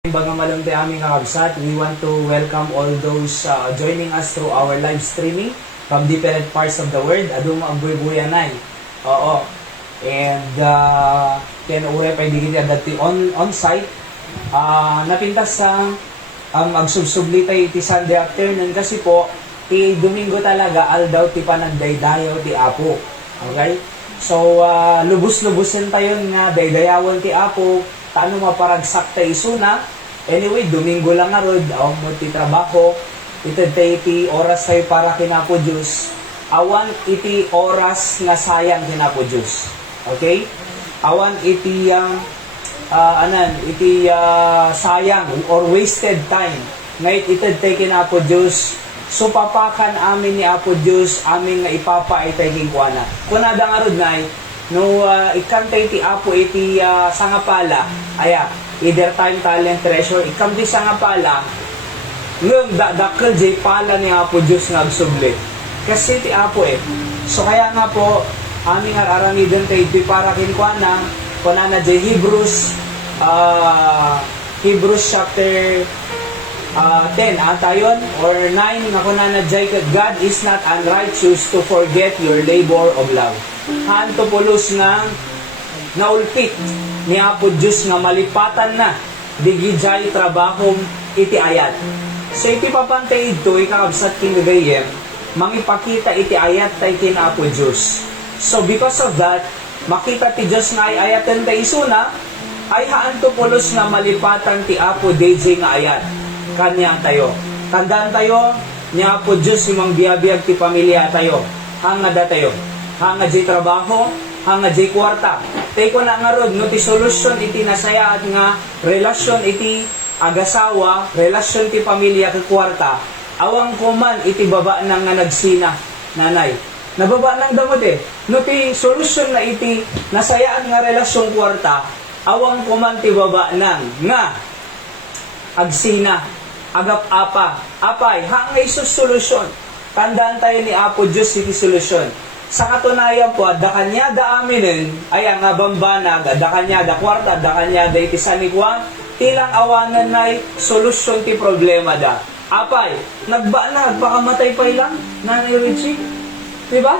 Baga malunti aming kakabsat, we want to welcome all those joining us through our live streaming from different parts of the world. Aduma ang buhay-buyanay. Oo. And ken ure pa digiti adati on-site. Napintas sa agsubsubli tayo ti Sunday afternoon kasi po ti Domingo talaga aldaw ti panagdaydayaw ti Apo. Okay? So lubos-lubusin tayo nga daydayawon ti Apo. Taano maparagsak tayo isuna. Anyway, Domingo lang nga rod, mo ti trabaho, iti oras tayo para kinapo Diyos. Awan iti oras nga sayang kinapo Diyos. Okay? Awan iti sayang or wasted time. Ngayon itad tayo kinapo Diyos. So papakan amin ni Apo Diyos, amin nga ipapa itay kingkuana. Kunada nga rod na no ikantay ti Apo iti sangapala aya either time talent treasure ikam ti sangapala ngem dakkel jay pala ni Apo Dios nga agsubli kasi ti Apo so kaya nga po aming ararangiden tay iti para kinkuana kunana jay Hebrews chapter 10 atayon or 9 nga kunana jay God is not unrighteous to forget your labor of love. Hanto pulos nga naulpit ni Apo Diyos nga malipatan na digijay trabahom iti ayat. So iti papantay ito ikakabsat king gagayem mangipakita iti ayat tay kin Apo Diyos. So because of that makita ti Diyos nga ayatan tay isuna ay haanto pulos nga malipatan ti Apo DJ nga ayat kanyang tayo. Tandaan tayo ni Apo Diyos yung biyabiyag ti pamilya tayo hangada tayo hanga jay trabaho, hanga jay kwarta. Tay ko na nga rod, no ti solusyon iti nasaya at nga relasyon iti agasawa, relasyon ti pamilya ke kwarta. Awang ko man iti baba nang nga nagsina, nanay. Nababa nang damod no ti solusyon na iti nasaya at nga relasyon kwarta, awang ko man ti baba nang nga agsina, agap-apa, apay, hanga isos solusyon. Tandaan tayo ni Apo Diyos iti solusyon. Sa katunayan po, da kanya da aminin, ay nga bambanag, da kanya da kwarta, da kanya da iti sanikwa, ilang awanan na'y solusyon ti problema da. Apay, nagbanag, baka matay pa ilang, Nanay Richie. Diba?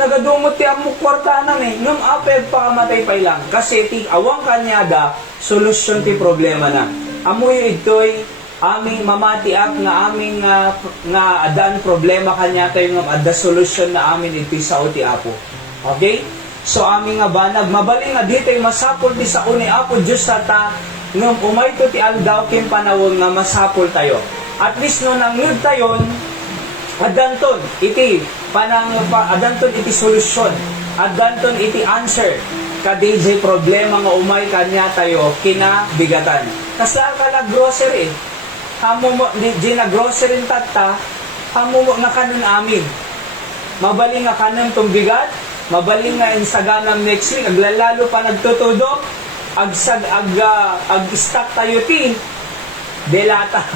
Nagadumot ti amok kwarta nang nung apay, baka matay pa ilang. Kasi ti awang kanya da, solusyon ti problema na. Amoy ito'y aming mamatiak nga aming nga adan problema kanya tayo nga ada solution na amin iti sao ti Apo. Okay? So aming nga banag mabaling nga ditay masapol ti sao ni Apo Dios ta ngem umay to ti aldaw ken panawon nga masapol tayo. At least no nangud tayon adanton iti adanton iti solusyon. Adanton iti answer ka DJ problema nga umay kanya tayo kinabigatan. Kasla ka grocery hamo mo di na grocery tata hamo mo nga kanon amin mabaling nga kanon tong bigat mabaling nga insaganam next week aglalalo pa nagtutudo ag-stock tayo ti delata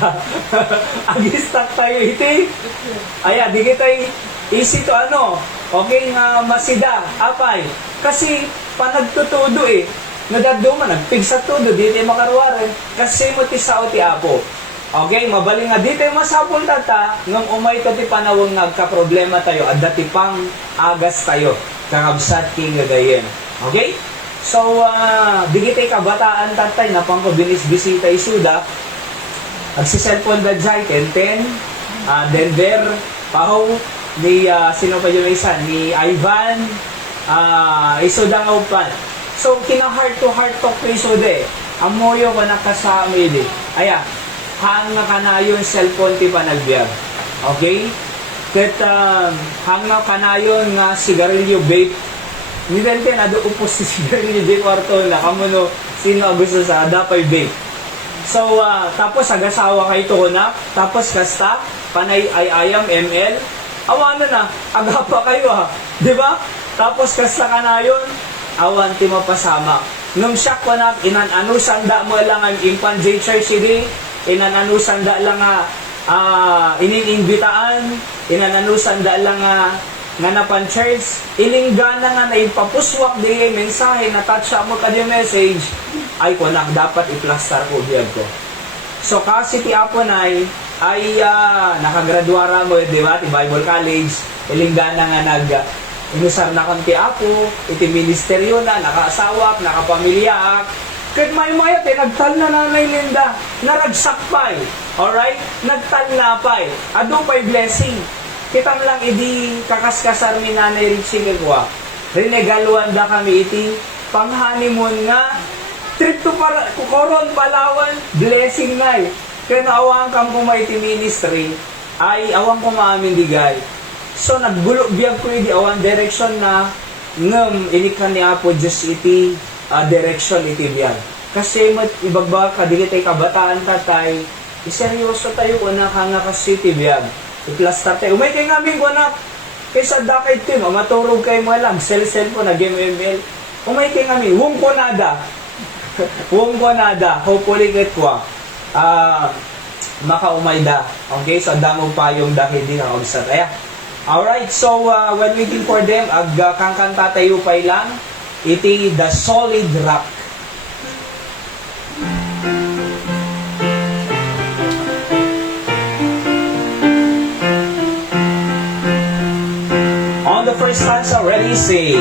ag-stock tayo iti aya di kitay easy to okay nga masida apay kasi panagtutudo nadado man nagpigsa todo di tayo makaruwaren kasi mo ti sao ti Apo. Okay, mabaling nga di tayo masapul tata ngam umay to ti panawang nagka-problema tayo at dati pang agas tayo kakabsat king gagayen. Okay? So, di kita'y kabataan tatay na pang binis-bisita isuda agsiselfon da jay 10 Denver Pau ni sino pa yung isa ni Ivan isuda nga upan. So, kina heart to heart talk ko isuda amoyo ka nakasama aya hanga kanayon cellphone ti panagbiag. Okay? Ket hanga kanayon nga sigarilyo vape. Nidente na do upos si sigarilyo di kwarto na kamuno sino gusto sa dapay vape. So tapos agasawa kay to na tapos kasta panay ayam ML awan na agapa kayo di ba? Tapos kasta kanayon awan ti mapasama. Nung siya ko na inananusan da mo lang ang impan J Church CD inananusan da lang ininimbitaan, inananusan da lang nga napan church, ilinggana nga na ipapuswak di mensahe na touch mo kadyo message, ay kunak dapat i-plaster ko biyag ko. So kasi ti Apo ay nakagraduara mo, di ba, ti Bible College, ilinggana nga inusar na kan ti Apo, iti ministeryo na, nakaasawa, nakapamilya, kahit may maya, nagtal na Nanay Linda, naragsak pa alright? Nagtal na pa ado pa'y blessing. Kitam lang, idi kakaskasar ni Nanay Richie Gagwa, rinegaluan da kami iti, pang honeymoon nga, trip to Coron, Palawan, blessing na Kaya naawang kam kung may ministry, ay awang ko maamin digay. So, naggulo biyag ko di awang direction na ngam inikan ni Apo Diyos iti direction iti biyag. Kasi ibagba ka, dili tayo kabataan tatay, iseryoso tayo ko na ka nga kasi iti biyag. I-plaster tayo. Umay kayo nga aming kunak. Kaysa dakay tim, maturog kayo mo lang, cell po, nag-MML. Umay kayo nga aming, wong ko nada. Wong ko nada. Hopefully get ko makaumayda. Okay, so damo pa yung dahil din ang obsat. Alright, so when waiting for them, kangkanta tayo pa lang, iti The Solid Rock. On the first stanza, ready, sing.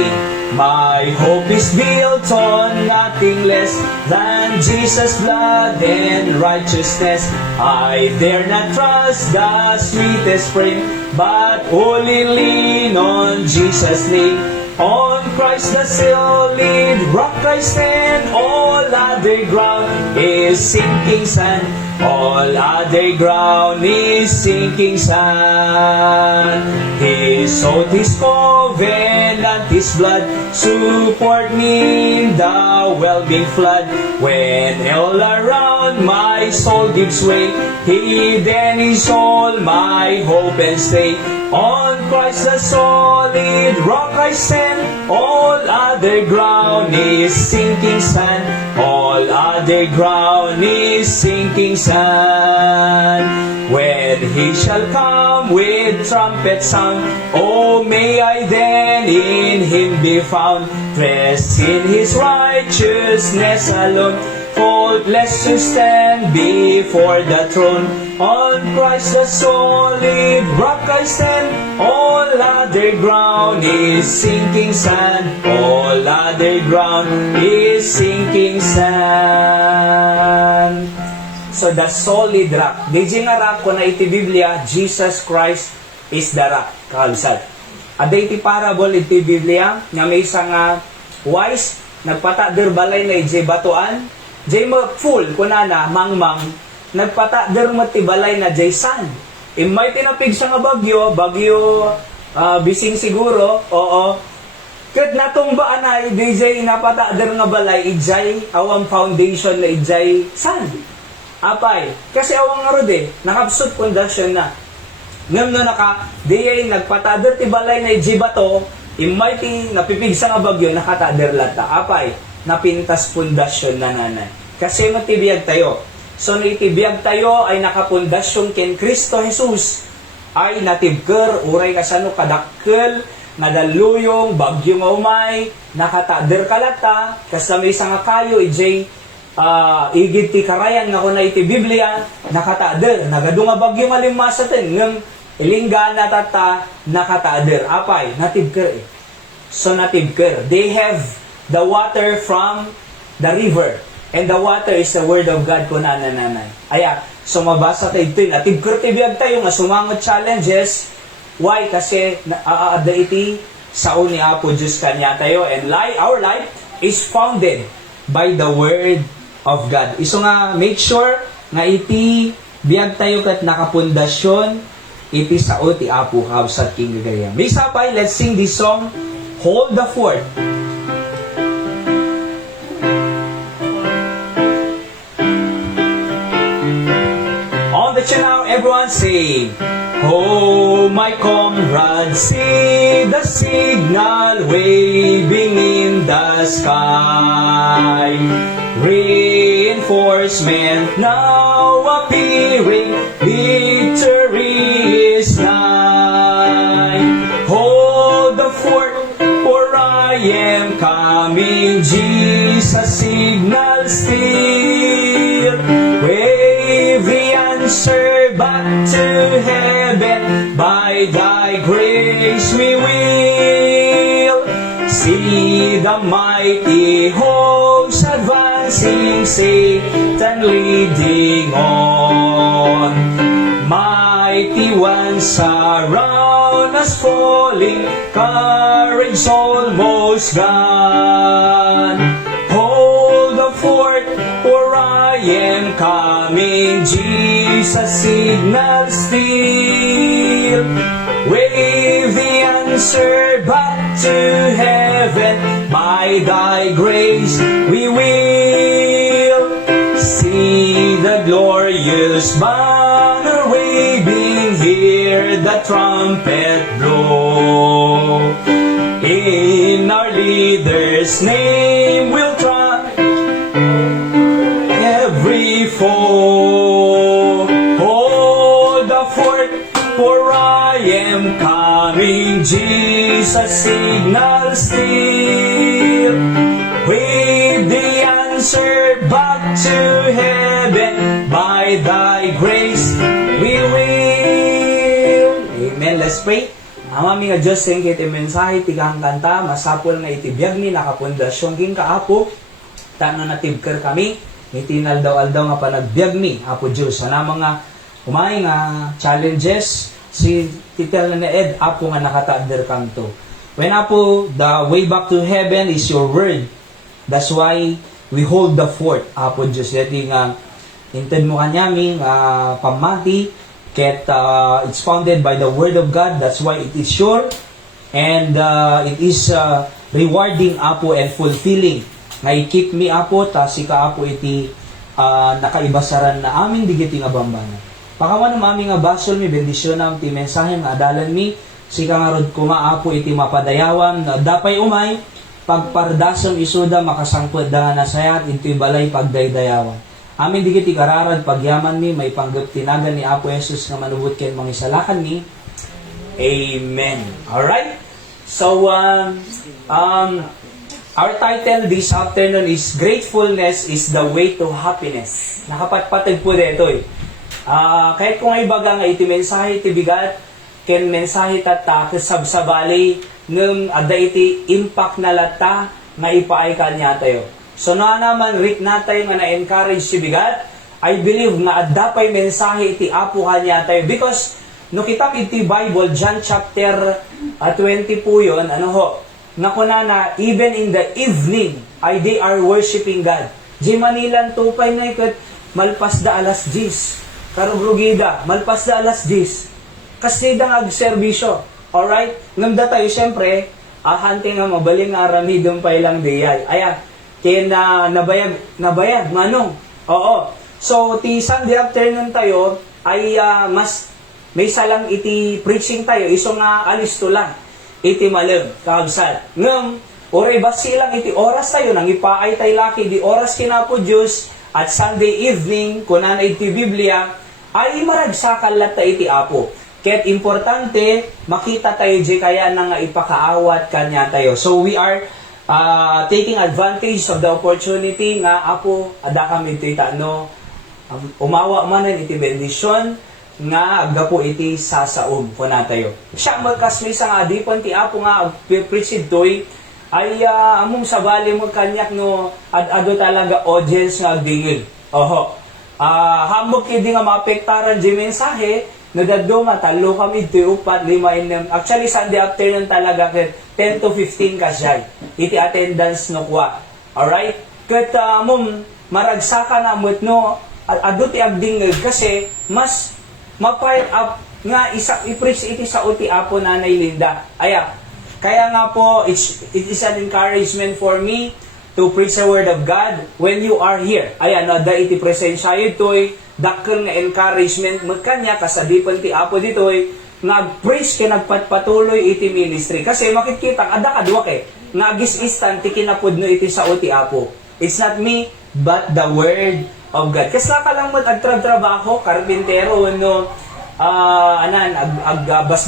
My hope is built on nothing less than Jesus' blood and righteousness. I dare not trust the sweetest frame, but only lean on Jesus' name. On Christ the solid rock I stand, all other ground is sinking sand. All other ground is sinking sand. His oath, His covenant, His blood support me in the whelming flood. When all around my soul gives way, He then is all my hope and stay. On Christ the solid rock I stand, all other ground is sinking sand. All other ground is sinking sand. When He shall come with trumpet sound, oh may I then in Him be found, dressed in His righteousness alone, faultless to stand before the throne. On Christ the solid rock I stand, all other ground is sinking sand. All other ground is sinking sand. So the solid rock. Di nga rock ko na iti Biblia, Jesus Christ is the rock. Kakalsad. Ada iti parable iti Biblia, nga may isang wise, nagpatader balay na iti batuan, jay full, kunana, mangmang, nagpatader ti balay na jay san. Imay tinapig siya nga bagyo bising siguro, oo. Kat natumbaan na, DJ napatader nga balay, ijay, awang foundation na ijay san. Apay, kasi awang nga rode, nakabsot pundasyon na. Ngam no DJ nagpatader ti balay na ijay bato, imay ti napipig sa nga bagyo, nakatader lata. Apay, napintas pundasyon na nanay. Kasi matibiyag tayo. So, naitibiyag tayo ay nakapundasyon ken Kristo Jesus ay natibker, uray kasano kadakkel, nadaluyong, bagyo nga umay, nakatader kalata, kasama isang kayo, ijay, igid ti karayan nga kuna iti Biblia, nakatader, nagado nga bagyo nga limasaten, ngam ilingga natata, nakatader, apay, natibker So, natibker. They have the water from the river. And the water is the word of God ko nanay. So mabasa tayo ito. Natibker tibiyag tayo nga sumangot challenges. Why? Kasi aada iti sao ni Apo Diyos kanya tayo. And our life is founded by the word of God. Iso nga make sure nga iti biyag tayo kat nakapundasyon iti sao ti Apo Habsat King Gagayam. May sapay, let's sing this song, Hold the Fort. Now everyone sing. Oh my comrades, see the signal waving in the sky. Reinforcement now appearing, victory is nigh. Hold the fort, for I am coming, Jesus signals the mighty host advancing, Satan leading on. Mighty ones surround us falling, courage almost gone. Hold the fort, for I am coming, Jesus signal still. Wave the answer back to heaven, by thy grace we will see the glorious banner waving, hear the trumpet blow. In our leader's name we'll triumph every foe. Hold the fort, for I am coming, Jesus signal still. Wave the answer back to heaven, by thy grace we will. Amen. Let's pray. Ang aming Diyos, thank you iti mensahe, tigang kanta, masapol nga itibiyag ni nakapundasyon king kaapo, tano natibker kami, itinal daw nga panagbiag mi, Apo Diyos. Sana mga umay nga challenges, si titel na Ed, Apo nga nakataader kam to. When Apo, the way back to heaven is your word. That's why we hold the fort, Apo Diyos. Yati nga, inted mo kanyami, pamati, ket it's founded by the Word of God. That's why it is sure and it is rewarding, Apo, and fulfilling. Nga i-keep me, Apo, ta si ka, Apo, iti nakaibasaran na aming digiti nga bambana. Pakawan ng aming nga basol mi, bendisyon na ti mensahe nga adalan mi, si ka nga rod kuma, Apo, iti mapadayawan, na dapay umay, pagpardasam isuda, makasangpod da nga nasayat, iti balay pagdaydayawan. Amin digit ikararad pagyaman mi, may panggap tinagan ni Apo Jesus nga manubot ken mangisalakan ni. Amen. Alright? So, our title this afternoon is Gratefulness is the Way to Happiness. Nakapatpatag po dito eh. Kahit kung ay baga nga iti mensahe iti bigat, ken mensahe tata kasabsabali ng ada iti impact na lata nga ipaay kanya tayo. So na naman rit natay nga na-encourage si bigat, I believe nga adapay mensahe iti Apo kanya tayo. Because no kitab iti Bible, John chapter 20 po yun, ano ho, nakuna na even in the evening ay they are worshiping God. Di Manilan tupay na ikat malpas da alas 10. Karubrugida, malpas da alas 10. Kasi da ag-servisyo. Alright? Ngamda tayo syempre, ahante nga mabaling aramidong pa ilang dayay. Ayan. Kaya nabayag, manong. Oo. So, ti Sunday afternoon tayo, ay mas may salang iti preaching tayo, iso nga alis to lang. Iti malam, kaabsat. Ngam, oray basilang iti oras tayo, nang ipaay tayo laki, di oras kinapo Diyos, at Sunday evening, kunan iti Biblia, ay maragsakal latta iti Apo. Kaya't importante, makita tayo di kaya na nga ipakaawat kanya tayo. So, we are taking advantage of the opportunity nga Apo ada kami iti no umawa manen iti bendisyon nga agda po iti sasaom ko na tayo. Siya magkasmi sa nga dipon ti Apo nga preached toy ay among sabali mo kanyak no ado talaga audience nga agdingil. Oho. Hamog kidi nga maapektaran di mensahe nadaddo matalo kami 2, 4, 5, 6. Actually, Sunday afternoon talaga 10 to 15 kasyay. Iti attendance no kwa. Alright? Kat mong maragsaka na mo't no, ado ti agdingag kasi mas ma-fire up nga i-preach iti sa uti Apo Nanay Linda. Kaya nga po, it is an encouragement for me to preach the Word of God when you are here. Da iti presensya ito'y dakkel nga encouragement magkanya kasadipan ti Apo ditoy nag-preach kay nagpatuloy iti ministry kasi makikita ada kadwa kay nagisistan ti kinapudno iti sao ti Apo. It's not me but the Word of God. Kasi nakalang mo agtrabaho karpintero no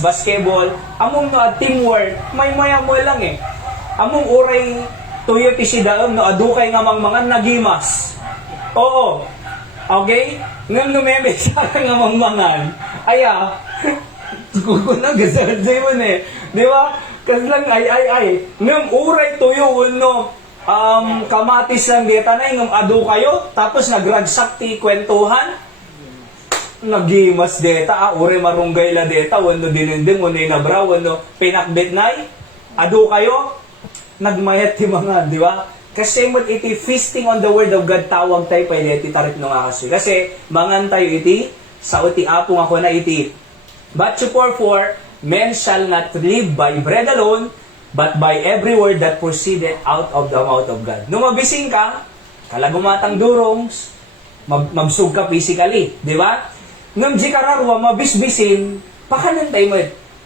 basketball among no teamwork may maya mo lang eh. Among uray tuyo ti sidaom no adukay nga mangmangan nagimas. Oo. Okay? Ngam numeme sa nga mangmangan. Kukunang gasarday mo eh. Di ba? Kasi lang ay. Ngam uray tuyo, no, kamatis lang deta na, ngam ado kayo, tapos nagragsak ti kwentuhan, nagimas deta, uray marunggay la deta, wano dininding, wano inabra, wano pinakbit na, ado kayo, nagmayat ti mga, di ba? Kasi mo iti feasting on the word of God, tawag tayo pwede iti tarik no nga kasi mangan tayo iti, sa uti apong ako na iti. But to for men shall not live by bread alone, but by every word that proceeded out of the mouth of God. Nung mabising ka, kalagumatang durongs, mabsug ka physically, di ba? Nung di kararwa, mabisbisin, pakanan tayo mo.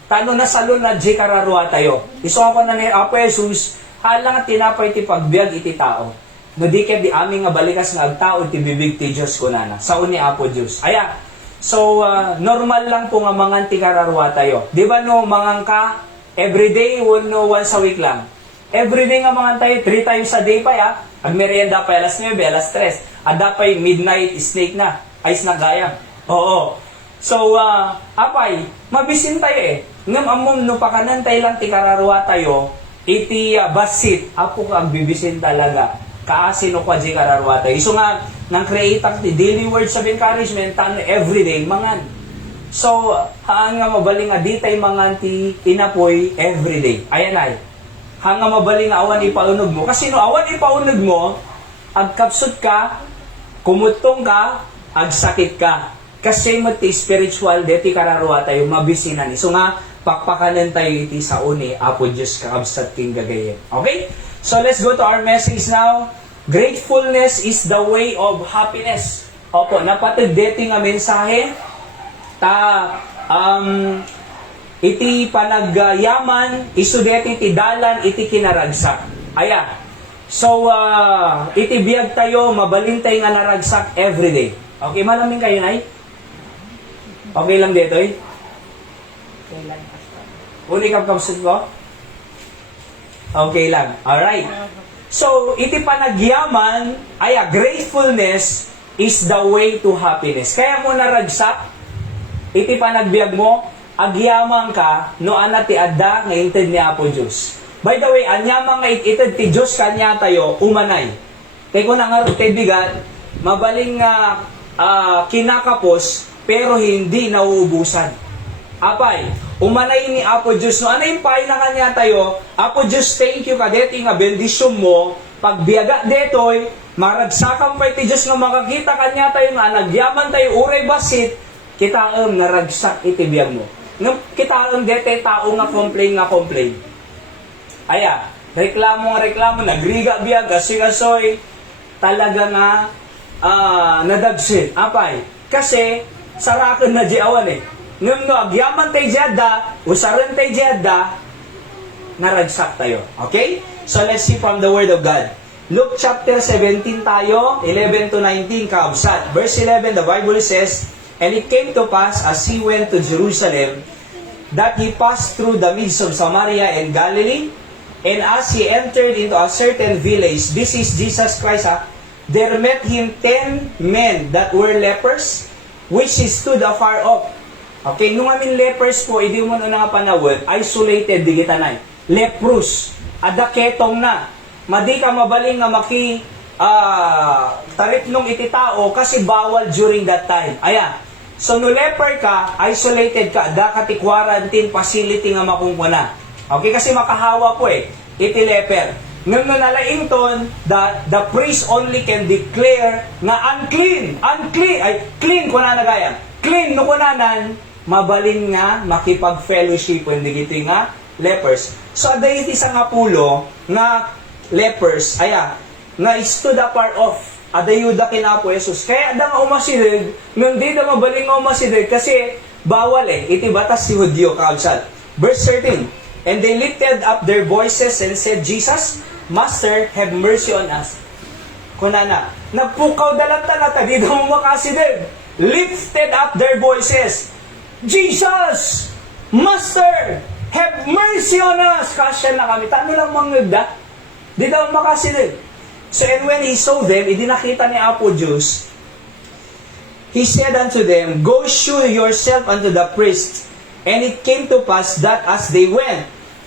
Tano na salon na di kararwa tayo. Iso ako na ni Apo Jesus, halang at tinapay ti pagbiag iti tao. Nadikit di aming nga balikas nga agtao ti bibig ti Diyos ko na. Sao ni Apo Diyos. Aya, so normal lang po nga mangan ti kararwa tayo. Di ba no, mangan ka, everyday, no, once a week lang. Everyday nga mangan tayo, 3 times a day pa ya. Ag merienda pa, alas 9, alas 3. Ada pa'y midnight snake na. Ay snack gaya. Oo. So, apay, mabisin tayo eh. Ngam amom no pakanan tayo lang ti kararwa tayo, iti basit, apo kang bibisin talaga. Kaasino kwa di kararwa tayo. So nga, nang create ang daily words of encouragement, tano everyday, mangan. So, haan nga mabaling nga, di tayo mangan ti inapoy everyday. Ayan ay. Haan nga mabaling nga awan ipaunog mo. Kasi no, awan ipaunog mo, agkapsut ka, kumutong ka, agsakit ka. Kasi mo ti spiritual, deti kararwa tayo, mabisinan. So nga, pakpakanan tayo iti sa uni, Apo Diyos kakabsat king gagayin. Okay? So let's go to our message now. Gratefulness is the way of happiness. Opo, napatid deti nga mensahe. Iti panagyaman, isu deti ti dalan, iti kinaragsak. Aya. So, iti biyag tayo, mabalin tayo nga naragsak everyday. Okay, malaming kayo, Nay? Okay lang dito, eh? Okay lang. Uli kapsut ko? Okay lang. Alright. So, iti panagyaman, gratefulness is the way to happiness. Kaya mo naragsak, iti panagbiag mo, agyaman ka, no ana ti adda, nga inted ni Apo Diyos. By the way, anyamang nga ited ti Diyos kanya tayo, umanay. Kaya ko na nga rute bigat, mabaling nga kinakapos, pero hindi nauubusan. Apay, umanay ni Apo Diyos. No, ano yung pahay na kanya tayo? Apo Diyos, thank you ka deti nga bendisyon mo. Pagbiyaga detoy, maragsakan pa iti Diyos nga makakita kanya tayo nga nagyaman tayo, uray basit, kita naragsak iti biyag mo. Kita dete tao nga complain. Aya, reklamo, nagriga biyag, asigasoy, talaga nga nadagsin. Apay, kasi sarakan na di awan eh. Ngam no, agyaman tayo jada, usaran tayo jada, naragsak tayo. Okay? So let's see from the Word of God. Luke chapter 17 tayo, 11 to 19, kaabsat. Verse 11, the Bible says, "And it came to pass, as he went to Jerusalem, that he passed through the midst of Samaria and Galilee, and as he entered into a certain village," this is Jesus Christ, "there met him 10 men that were lepers, which stood afar off." Okay, nung amin lepers po, hindi mo na nga panawad, isolated, di kita na. Leprous, adaketong na. Madi ka mabaling nga maki tarip nung iti tao kasi bawal during that time. Ayan. So, no leper ka, isolated ka, dakati quarantine facility nga makumpuna. Okay, kasi makahawa po eh, iti leper. Nung nalaing ton, the priest only can declare na unclean, clean ko na nagayang. Clean, no kunanan, mabalin nga makipag-fellowship hindi gito nga lepers. So, aday iti sa nga pulo nga lepers, nga stood apart of adayuda kina po Jesus. Kaya da nga umasidig, nung di da mabaling nga umasidig, kasi bawal eh, iti batas si Hudyo, kaabsat. Verse 13, "And they lifted up their voices and said, Jesus, Master, have mercy on us." Kunana, nagpukaw dalata na ta, di da mo makasidig. Lifted up their voices. Jesus! Master! Have mercy on us! Kasya na kami. Tano lang mangagda. Di daw makasilig. So, and when he saw them, idinakita ni Apo Diyos, he said unto them, "Go shew yourself unto the priest." And it came to pass that as they went,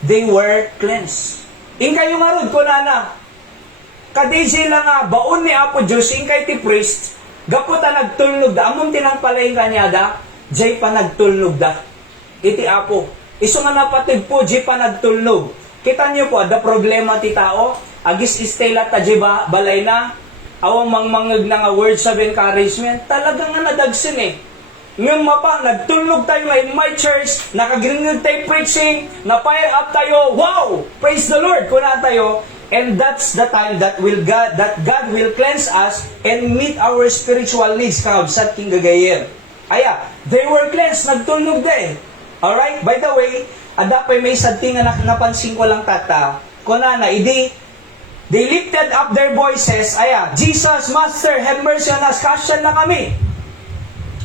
they were cleansed. Ingkay yung arod ko na kaday sila nga, baon ni Apo Diyos, ingkay ti priest, gaputa nagtulnog da, amon tinang palaing kanyada, jay pa nagtulnog da. Iti Apo. Iso nga napatid po, jay pa nagtulnog. Kita niyo po, the problema ti tao, agis istela ta jay balay na, awang mangmangag na nga words of encouragement, talagang nga nadagsin eh. Ngayon mapa, nagtulog tayo in my church, nakagrinig tayo preaching, na-fire up tayo, wow! Praise the Lord! Kuna tayo, and that's the time that God will cleanse us and meet our spiritual needs, kahabsat king gagayer. Aya, they were cleansed, nagtulog da eh. Alright? By the way, adapay may sadting na napansin ko lang tata, kuna na, they lifted up their voices, aya, Jesus, Master, have mercy on us, kasyan na kami.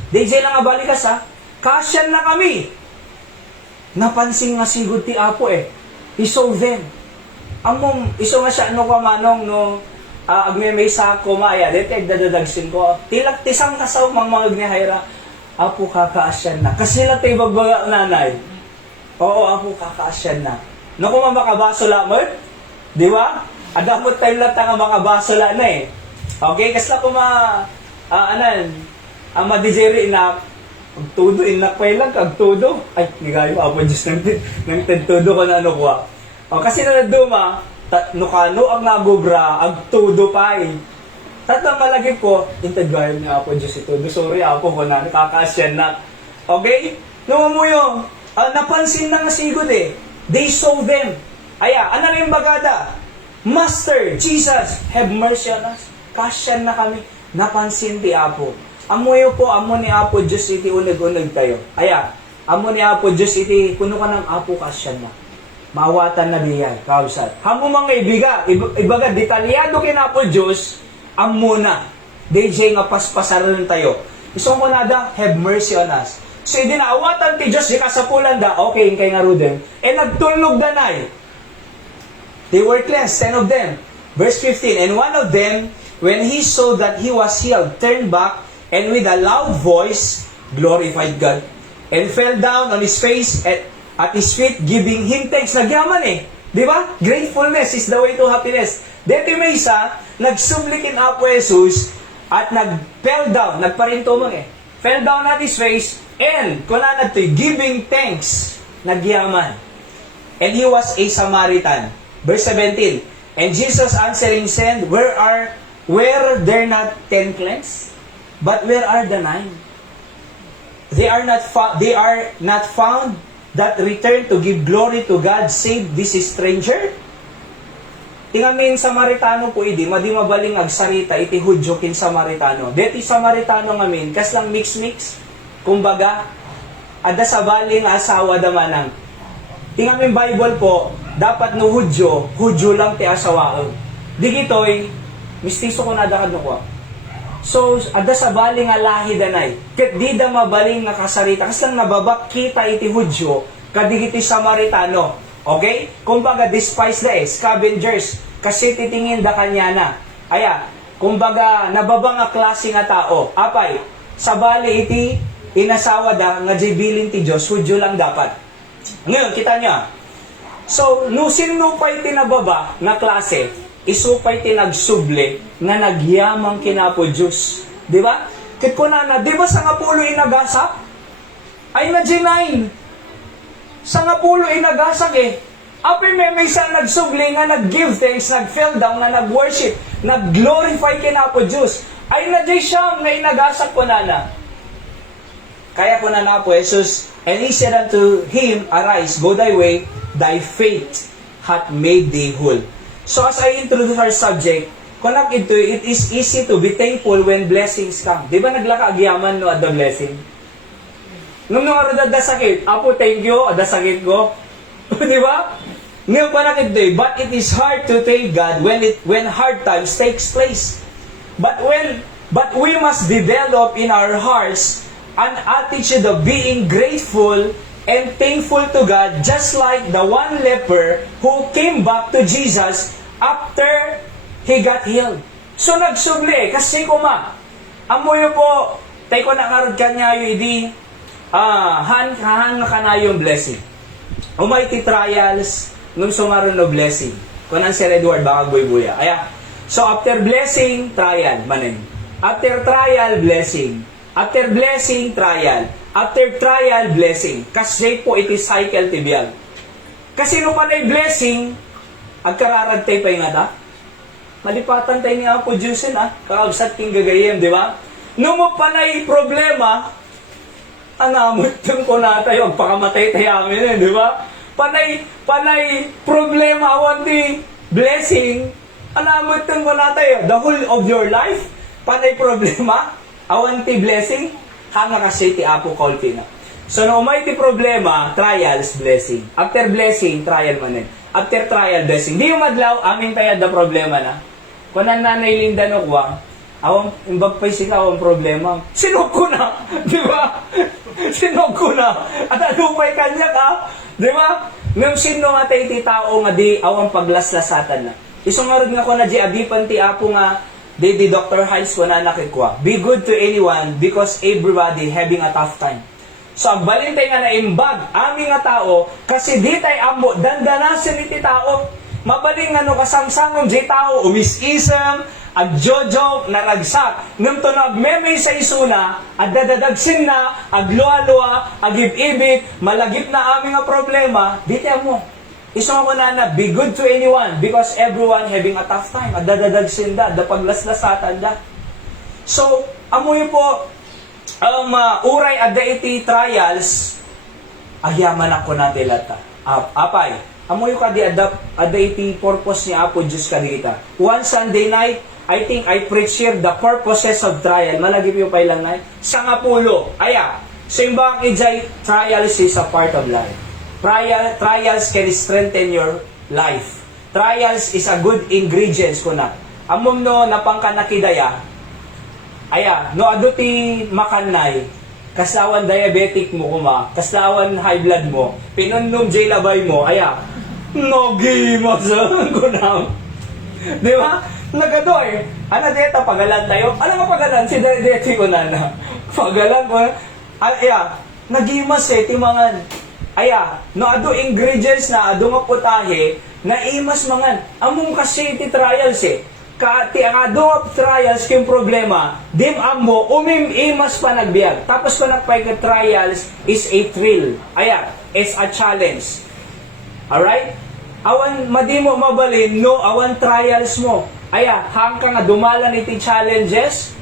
DJ lang nga balikas ha, kasyan na kami. Napansin nga sigod ti Apo eh. He saw them. Among, iso nga siya, ano ka manong, no, agmemay sa kumaya, detect dadadagsin ko, tilak tisang kasaw mga gnihayra, Apo kakaasyan na. Kasi lang tayo bagbaga nanay. Oo, Apo kakaasyan na. No, kung makabaso lamot, di ba? Adamot tayo lang nga makabaso lang na eh. Okay, kasi lang kung ang madijeri na agtudo, inakpay lang, agtudo. Ay, nigayo, Apo Diyos, nang tentudo ko na ano ko. O, kasi na naduma, nukano ang nagubra, agtudo pa eh. Tatang malagi ko, intagayo niya Apo Diyos itudo. Sorry, Apo ko na, nakakasyan na. Okay? Numuyo, napansin na nga sigod eh. They saw them. Aya, ano na yung bagada? Master, Jesus, have mercy on us. Kasyan na kami. Napansin ti Apo. Amoyo po, amo ni Apo Diyos iti unag-unag tayo. Aya, amo ni Apo Diyos iti kuno ka ng Apo kasyan na. Mawatan na biyay, kausat. Hamo mga ibaga, detalyado kin Apo Diyos, amo na. DJ nga paspasaran tayo. Isong ko nada, have mercy on us. So, idinaawatan ti Diyos, di kasapulan da, okay, kay nga ruden, nagtulog danay. They were cleansed, 10 of them. Verse 15, and one of them, when he saw that he was healed, turned back, and with a loud voice, glorified God, and fell down on his face at his feet, giving him thanks. Nagyaman eh. Di ba? Gratefulness is the way to happiness. Dito may isa, nagsublikin Apo Jesus, at nag-fell down, nagparintumang eh. Fell down at his face, and, kung giving thanks, nagyaman. And he was a Samaritan. Verse 17, and Jesus answering said, were there not 10 cleansed? But where are the 9? They are not found that return to give glory to God save this stranger? Tingamin Samaritano po idi, madi mabaling agsarita iti Hudyo kin Samaritano. Deti Samaritano ngamin, kas lang mix-mix. Kumbaga, ada sa baling asawa damanang. Tingamin Bible po, dapat no Hudyo lang ti asawaan. Digitoy, mistiso ko nadakad no ko. So, ada sa baling nga lahi danay. Ket di da mabaling nga kasarita. Kas lang nababak kita iti Hudyo, kadigiti Samaritano. Okay? Kumbaga, despise da scavengers. Kasi titingin da kanya na. Aya, kumbaga, nababang nga klase nga tao. Apay, sa bali iti, inasawa da, nga jibilin ti Diyos, Hudyo lang dapat. Ngayon, kita niya. So, sino pa iti nababa nga klase, isupay tinagsuble nga nagyamang kinapo Diyos. Di ba? Kit ko na, di ba sa nga pulo inagasap? Ay na G9. Sa nga pulo inagasak eh. Api may sa nagsuble nga nag-give thanks, nag-fell down, nga nag-worship, nag-glorify kinapo Diyos. Ay na Siyam nga inagasak ko na. Kaya ko na po Jesus, and he said unto him, arise, go thy way, thy faith hath made thee whole. So as I introduce our subject, connect into it is easy to be thankful when blessings come. Di ba naglaka agyaman no at the blessing? Nung nung da sakit, Apo thank you, ada sakit ko. Di ba? Ngayon pa ito, but it is hard to thank God when hard times takes place. But we must develop in our hearts an attitude of being grateful and thankful to God, just like the one leper who came back to Jesus after he got healed. So nagsubli kasi amoyo po, tayo ko nakarod kanya yung han ka na yung blessing. Almighty trials, nung sumaron no blessing. Kunan si Edward, baka buy-buya. Aya, so after blessing, trial, manin. After trial, blessing. After blessing, trial. After trial, blessing. Kasi po, it is cycle tibiyal. Kasi no pa na blessing, agkararagtay pa yung ata. Malipatan tayo ni Apo Diyos kakabsat king gagayem, di ba? No mo pa na problema, anamutong ko na tayo, agpakamatay tayo amin di ba? Panay problema, awan di blessing, anamutong ko na tayo, the whole of your life, panay problema, awan ti blessing, hanga kasi ti Apo Colpina. So, no may ti problema, trials, blessing. After blessing, trial manin. After trial, blessing. Di yung madlaw, amin tayo the problema na. Kung nanay Linda no kwa, awang imbag pa sila awang problema. Sinok ko na, di ba? Sinok ko na. At ano pa'y kanya ka, di ba? Ngam sino nga tayo ti tao nga di awang paglaslasatan na. Isungarod nga ko na di adipan ti Apo nga, di Dr. Hines ko na nakikwa. Be good to anyone because everybody having a tough time. So, ang balintay nga na imbag, aming nga tao, kasi di tayo ambo, dandanasin iti tao. Mabaling nga no kasamsangom di tao, umis-isam, ag jojo, naragsak. Ngam to nagmemay sa isuna, at dadadagsin na, ag luwa-luwa, ag ibibig, malagip na aming nga problema, di tayo mo. Isang ako na, be good to anyone, because everyone having a tough time, at dadadagsin da, paglaslasatan da. So, amoy po, uray at iti trials, agyaman ako natin lata. Apay, amoy ka di ada iti purpose ni Apo Diyos kadita. One Sunday night, I think I preach here the purposes of trial. Malagip yung pailang night. Sangapulo. Aya, simbang ijay, trials is a part of life. Trials can strengthen your life. Trials is a good ingredients ko na. Amom no, napangkanakidaya, aya, no aduti makanay, kaslawan diabetic mo kuma, kaslawan high blood mo, pinunnom jay labay mo, aya, nogi mo sa kunam. Di ba? Nagadoy. Ano deta pagalan tayo? Ano nga pagalan? Si diabetic ko na. Pagalan ko. Aya, nagimas timangan. Aya, no adu ingredients na adu nga putahe, na imas mangan. Among kasi ti trials ti ang ado trials kyung problema, dim ammo, imas pa nagbiag. Tapos kung nagpay ka trials is a thrill. Ayan, it's a challenge. Alright? Awan, madimo mabalin, no, awan trials mo. Ayan, hangka nga dumalan iti challenges.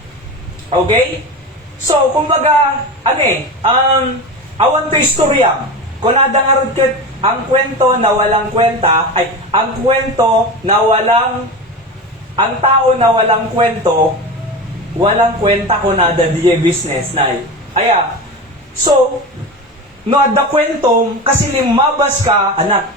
Okay? So, kumbaga, awan to istorya. Kung nadangarod ka, ang kwento na walang kwenta, ang kwento na walang ang tao na walang kwento, walang kwenta ko na di business na aya. So, no adda kwento, kasi limabas ka, anak,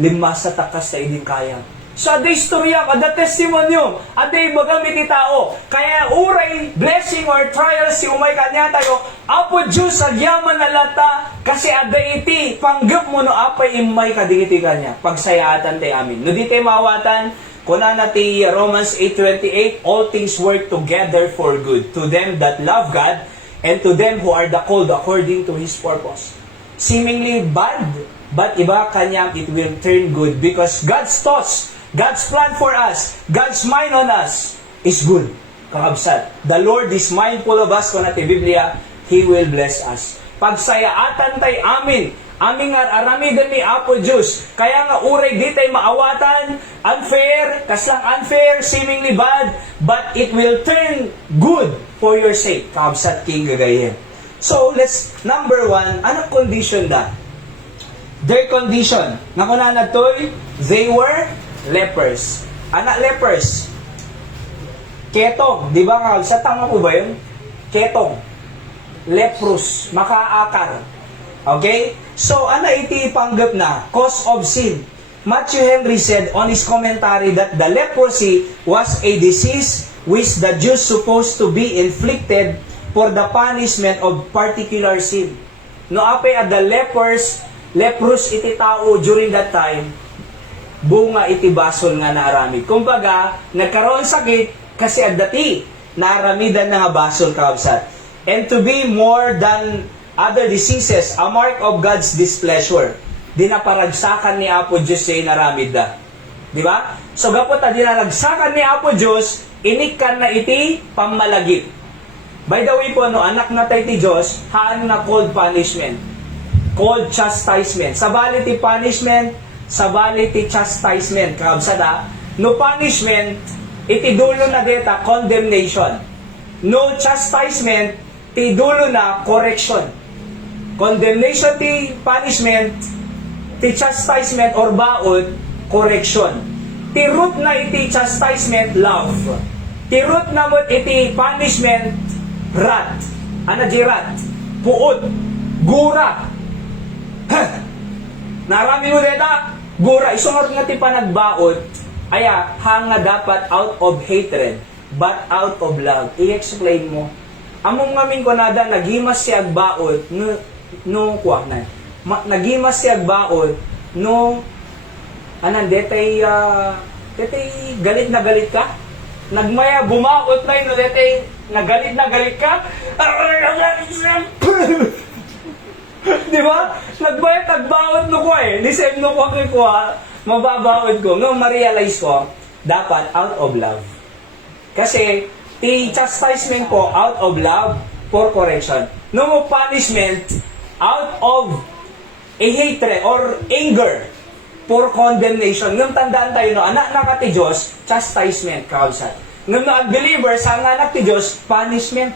limas sa takas sa iding kaya. So, ada istorya, ada testimonyo, ada ibagamit ni tao. Kaya uray, blessing or trials, si umay kanya tayo, Apo Diyos, agyaman na lata, kasi ada iti, panggap mo no apay imay kadigiti kanya, pagsayaatan tayo amin. No di tayo mawatan, kuna na ti Romans 8:28, all things work together for good to them that love God and to them who are the called according to His purpose. Seemingly bad, but iba kanyang it will turn good because God's thoughts, God's plan for us, God's mind on us is good. Kakabsat. The Lord is mindful of us kung natin Biblia, He will bless us. Pagsayaatan tayo amin, aming aramidan ni Apo Diyos. Kaya nga uray di tayo maawatan, unfair, kaslang unfair, seemingly bad, but it will turn good for your sake. Kabsat king gagayin. So, number 1, anong condition da? Their condition. Nakuna na to'y, they were lepers. Anak lepers. Ketong. Di ba kabsat? Tama po ba yun? Ketong. Leprous. Makaakar. Okay? So, ano iti panggap na? Cause of sin. Matthew Henry said on his commentary that the leprosy was a disease which the Jews supposed to be inflicted for the punishment of particular sin. No apay the leprous iti tao during that time, bunga iti basol nga naaramid. Kumbaga, nagkaroon sakit kasi adati naaramidan na nga basol kaabsat. And to be more than other diseases, a mark of God's displeasure. dinaparagsakan ni Apo Diyos sa inaramid da. Di ba? So gapot na dinaragsakan ni Apo Diyos, inikan na iti pamalagip. By the way po, no, anak na tayo ti Diyos, haan na cold punishment. Cold chastisement. Sabali ti punishment, sabali ti chastisement. Kakabsada, no punishment, iti dulo na deta, condemnation. No chastisement, ti dulo na correction. Condemnation ti punishment, ti chastisement or baod, correction. Ti root na iti chastisement, love. Ti root na mo iti punishment, wrath. Ano di wrath? Puot. Gura. Narami mo deta, gura. Isunod nga ti panagbaod, aya, hanga dapat out of hatred, but out of love. I-explain mo. Among ngamin ko nada, nagimas si agbaod, no kuwak na. Nagimas si agbaod, no, anan, detay galit na galit ka? Nagmaya, bumaot na yun, no, detay, nagalit na galit ka? Di ba? Nagbayat, nagbaot no ko eh. Lisem no ko ko mababaot ko. No, ma-realize ko, dapat out of love. Kasi, i-chastisement ko out of love for correction. No mo punishment out of a hatred or anger for condemnation. Ngam tandaan tayo no, anak na ka ti Diyos, chastisement, kausap. Ngam na unbeliever, sa anak ti Diyos, punishment.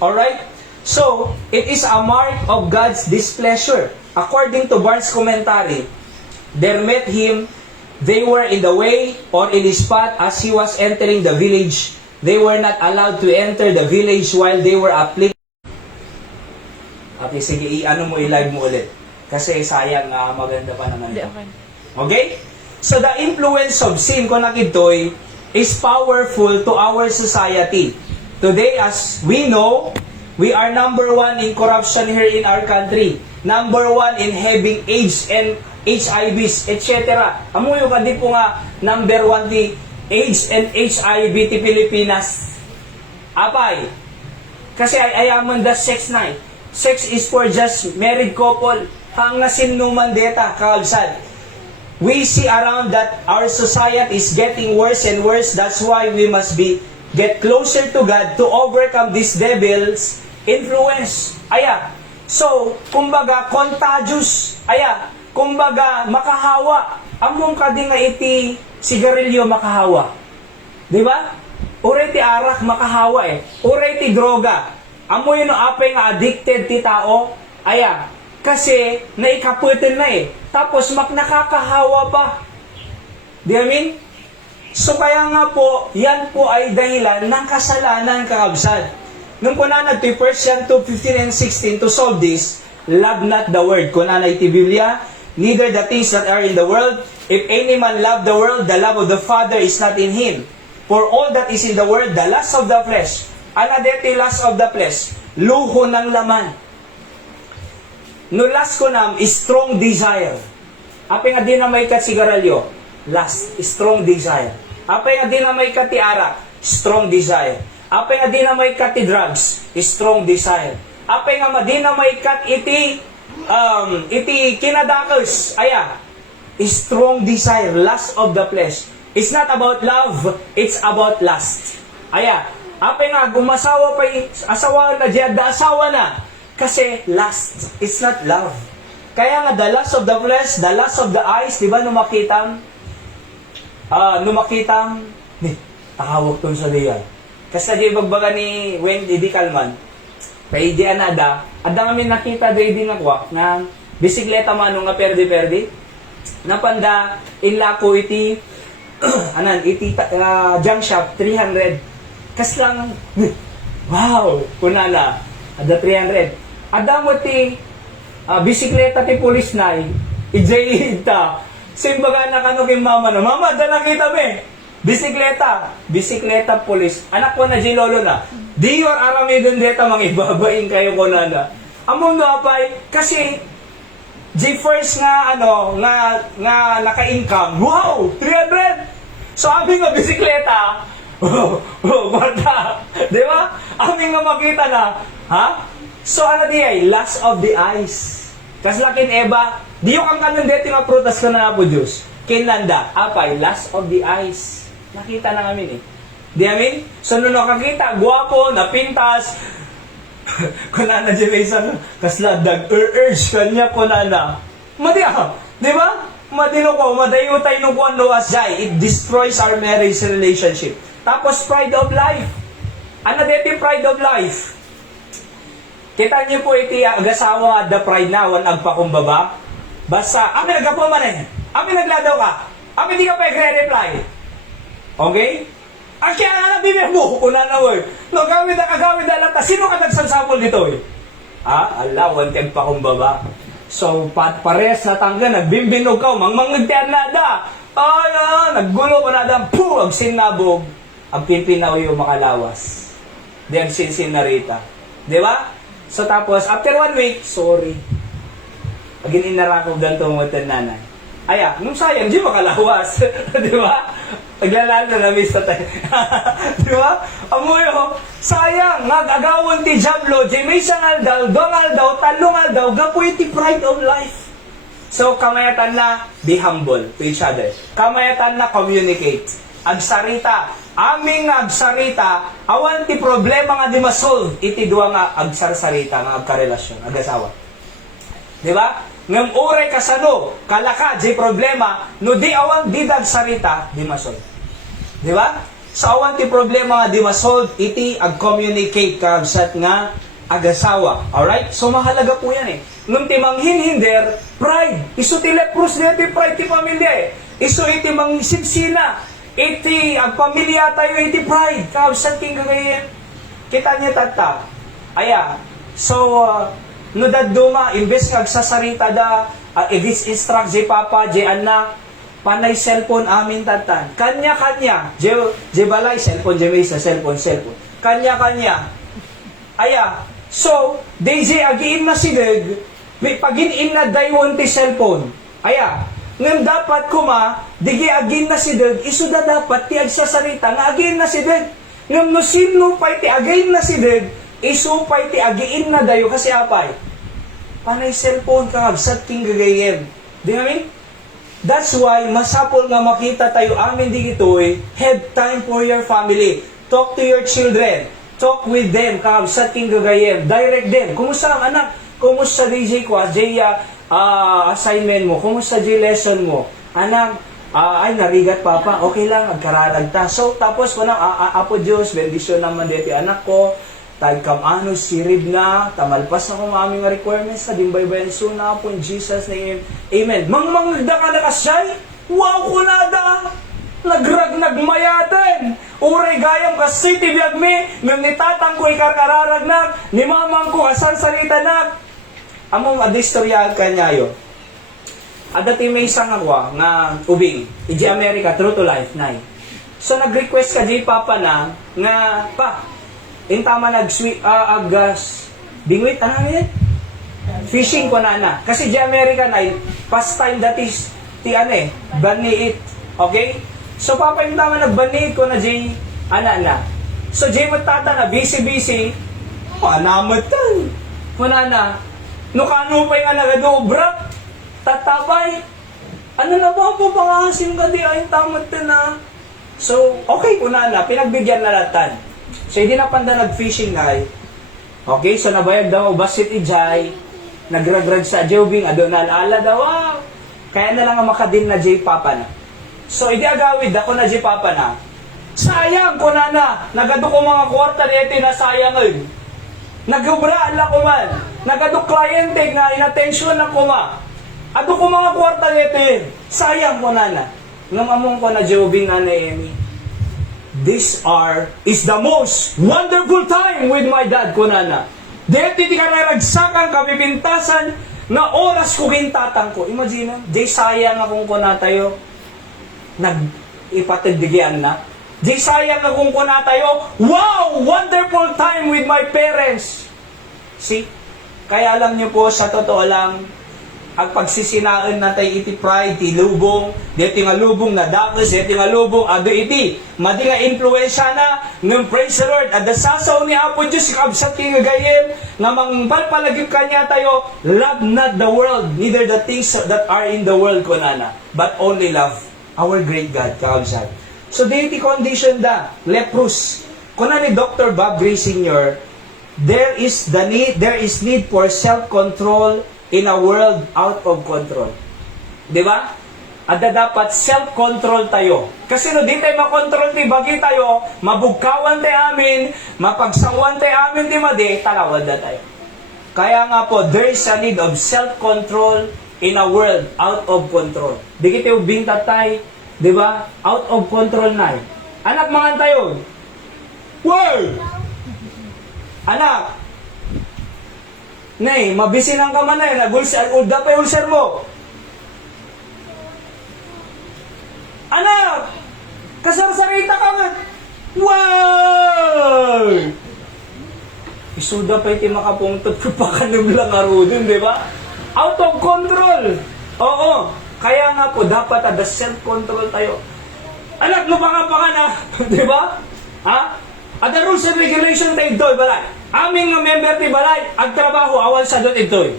Alright? So, it is a mark of God's displeasure. According to Barnes' commentary, there met him, they were in the way or in his path as he was entering the village. They were not allowed to enter the village while they were afflicted. Okay, sige, i-ano mo, i-live mo ulit. Kasi sayang, maganda pa naman ito. Okay? So, the influence of sin, kung nakitoy, is powerful to our society. Today, as we know, we are number one in corruption here in our country. Number one in having AIDS and HIVs, etc. Amuyo ka di po nga number one di AIDS and HIV ti Pilipinas. Apay? Kasi ayaman the sex night. Sex is for just married couple. Hang nasin nung mandeta, kaabsad. We see around that our society is getting worse and worse. That's why we must get closer to God to overcome these devils influence. Aya. So, kumbaga, contagious. Aya. Kumbaga, makahawa. Among ka di nga iti sigarilyo makahawa. Di ba? Uray ti arak makahawa eh. Uray ti droga. Amo yun apay nga addicted ti tao. Aya. Kasi, naikaputin na eh. Tapos, nakakahawa pa. Di amin? So, kaya nga po, yan po ay dahilan ng kasalanan kaabsad. Nung kunana ito, 1 John 2:15 and 16, to solve this, love not the world. Kunana iti Biblia, neither the things that are in the world. If any man love the world, the love of the Father is not in him. For all that is in the world, the lust of the flesh. Anadeti lust of the flesh, luho ng laman. No lust ko nam is strong desire. Apay nga din na may sigarilyo, lust, strong desire. Apay nga din na may arak, strong desire. Apay nga di na may kat drugs, strong desire. Apay nga di na may kat iti kinadakos, aya, strong desire, lust of the flesh. It's not about love, it's about lust. Aya, apay nga gumasawa pa asawa na diyan, asawa na. Kasi lust, it's not love. Kaya nga the lust of the flesh, the lust of the eyes, di ba numakitang tahawag tong sa diyan. Kasi di bagbaga ni Wendy Di Calman, kay di anada, adang kami nakita doy din ako na bisikleta manong nga perdi-perdi. Napanda inla ko iti junk shop 300. Kas lang wow, kunana ada 300. Adang mo ti bisikleta ti pulis nay, ijayita. Simbaga na kano kay mama na, mama da nakita me. Bisikleta police. Anak ko na lolo na. Di yor aramidon deta mga ibabain kayo ko na. Among apay kasi first nga naka-income. Wow, 300. So aming nga bisikleta. Kwarta. Di ba? Aming nga makita na. Ha? So ano di ay lust of the eyes. Kas lakin eba Diyo kang kanundeti nga prutas ka na po Diyos. Kinanda, apay, last of the eyes. Nakita na namin eh. Di amin? So, nung nakakita, guwapo, napintas, kunana dyan may isang kasladag, urge kanya kunana. Madiya, di ba? Madino ko, madayo tayo nung kuwan no as jay. It destroys our marriage relationship. Tapos, pride of life. Ano dito yung pride of life? Kita niyo po iti agasawa the pride na, wan agpakumbaba. Basta, amin nagkapo man eh. Amin nagladaw ka. Amin di ka pa i-reply. Okay? Ang kaya nga nabibig mo, una na word. No, gawin na kagawin na lata. Sino ka nagsansapol dito eh? Alawan kag pakumbaba. So, parehas na tangga, nagbimbinog ka, mangmangagtiyan na da. Naggulo ko na da. Puh! Ang sinabog. Ang pimpinaw yung makalawas. Di ang sinsin na rita. Di ba? So, tapos, after 1 week, sorry. Pagin inarakog ganito mo nanay. Aya, nung sayang, di makalawas. Di ba? Paglalalo na miss na tayo. Di ba? Amoyo, sayang, nag-agawon ti Diablo, di may isang aldaw, dong aldaw, talong aldaw, gapoy ti pride of life. So, kamayatan na, be humble to each other. Kamayatan na, communicate. Agsarita. Aming agsarita, awan ti problema nga di masolve, iti duwa nga agsarsarita, nga agkarelasyon, agasawa. Di ba? Ngam uray kasano, kalaka, di problema, no di awan di dagsarita, di masolve. Di ba? Sa awan ti problema nga di masolve, iti ag-communicate kagsat nga agasawa. Alright? So mahalaga po yan eh. Nung ti manghinhinder, pride. Iso ti leprous niya ti pride ti pamilya eh. Iso iti mangsinsina. Iti agpamilya tayo iti pride. Kagsat king gagayin. Kita niya tata. Aya. So, no daduma, imbes nga agsasarita da, edis instruct je papa, je anak, panay cellphone amin tatan. Kanya-kanya. Je balay, cellphone, je may sa cellphone. Kanya-kanya. Aya. So, DJ agiin na si Deg, may pagin na dayon ti cellphone. Aya. Ngam dapat kuma, digi agin na si Deg, isuda dapat ti agsasarita nga agin na si Deg. Ngam no sino pa'y ti agin na si Deg, isupay ti agiin na dayo kasi apay. Panay cellphone ka agsat king gagayem. Di namin? That's why masapol nga makita tayo amin di ito'y have time for your family. Talk to your children. Talk with them kagsat king gagayem. Direct them. Kumusta ang anak? Kumusta DJ ko? Assignment mo. Kumusta di lesson mo? Anak, ay narigat papa. Okay lang, agkararagta. So tapos ko na apo Diyos, bendisyon naman dito anak ko. Tag kam ano sirib na, tamalpas na kung aming requirements na dimbaybayan suna po in Jesus name. Amen. Mangmangda ka na kasyay? Wow ko na da! Nagmayatan! Uray gayam ka city biyag mi, nang nitatang ko ikarkararag na, ni mamang ko asan salita na. Among adistorya kanyayo. Adati may isang ako nga ubing, iji America, true to life, nay. So nag-request ka di papa na, nga pa, in tama agas bingwit ano yan? Fishing ko na. Kasi di America na pastime that is ti ane, baniit. Okay? So papa yung tama nagbaniit ko na di ana. So di matata na busy. Panamatan. Kunana. No kano pa yung nagadobra. Tatabay. Ano na ba po pangasim ka di ay tamat na. So okay kunana, pinagbigyan na latan. So, hindi na panda nag-fishing ay. Okay, so nabayag daw, basit ijay, nagragrag sa jobing, adonal ala daw, wow. Kaya na lang ang makadin na J Papa na. So, hindi agawid ako na J Papa na. Sayang ko na, nagado ko mga kwarta dito na sayang ay. Nagubra ala ko man. Nagado kliyente nga, inatensyon na ko ma. Ado ko mga kwarta dito, sayang ko na. Ngamamong ko na jobing na Amy. This is the most wonderful time with my dad, kunana. Dito ti ka naragsakan, kapipintasan, na oras ko gintatang ko. Imagine, di sayang akong kunatayo, nag-ipatigdigian na. Di sayang akong kunatayo, wow! Wonderful time with my parents! See? Kaya alam niyo po, sa totoo lang, ang pagsisinaan natay iti pride, ti lubong, dito nga lubong na dakos, dito nga lubong, ado iti, madi nga influensya na, ng praise the Lord, at dasasaw ni Apo Diyos, kabsat ki nga gayem, nga mangpalpalagip kanya tayo, love not the world, neither the things that are in the world, kunana, but only love our great God, kakabsat. So, dito condition da, leprous. Kuna ni Dr. Bob Gray Sr., there is need for self-control in a world out of control. Di ba? At dapat self-control tayo. Kasi no, di tayo makontrol ti bagi tayo, mabugkawan tayo amin, mapagsawan tayo amin ti madi, talawad na tayo. Kaya nga po, there is a need of self-control in a world out of control. Di kita ubing tatay, di ba? Out of control na. Anak mga tayo, world! Anak, nay, mabisin ang kamanay, nagulsar, ulda pa yung ulsar mo. Anak, kasarsarita ka nga. Wow! Isuda pa iti makapungtot ko pa kanam lang arudin, di ba? Out of control. Oo. Kaya nga po, dapat ada self-control tayo. Anak, lupangan na. Di ba? Ha? At the rules and regulation tayo ito'y balay. Aming nga member ti balay, ang trabaho awan sa dot ito'y.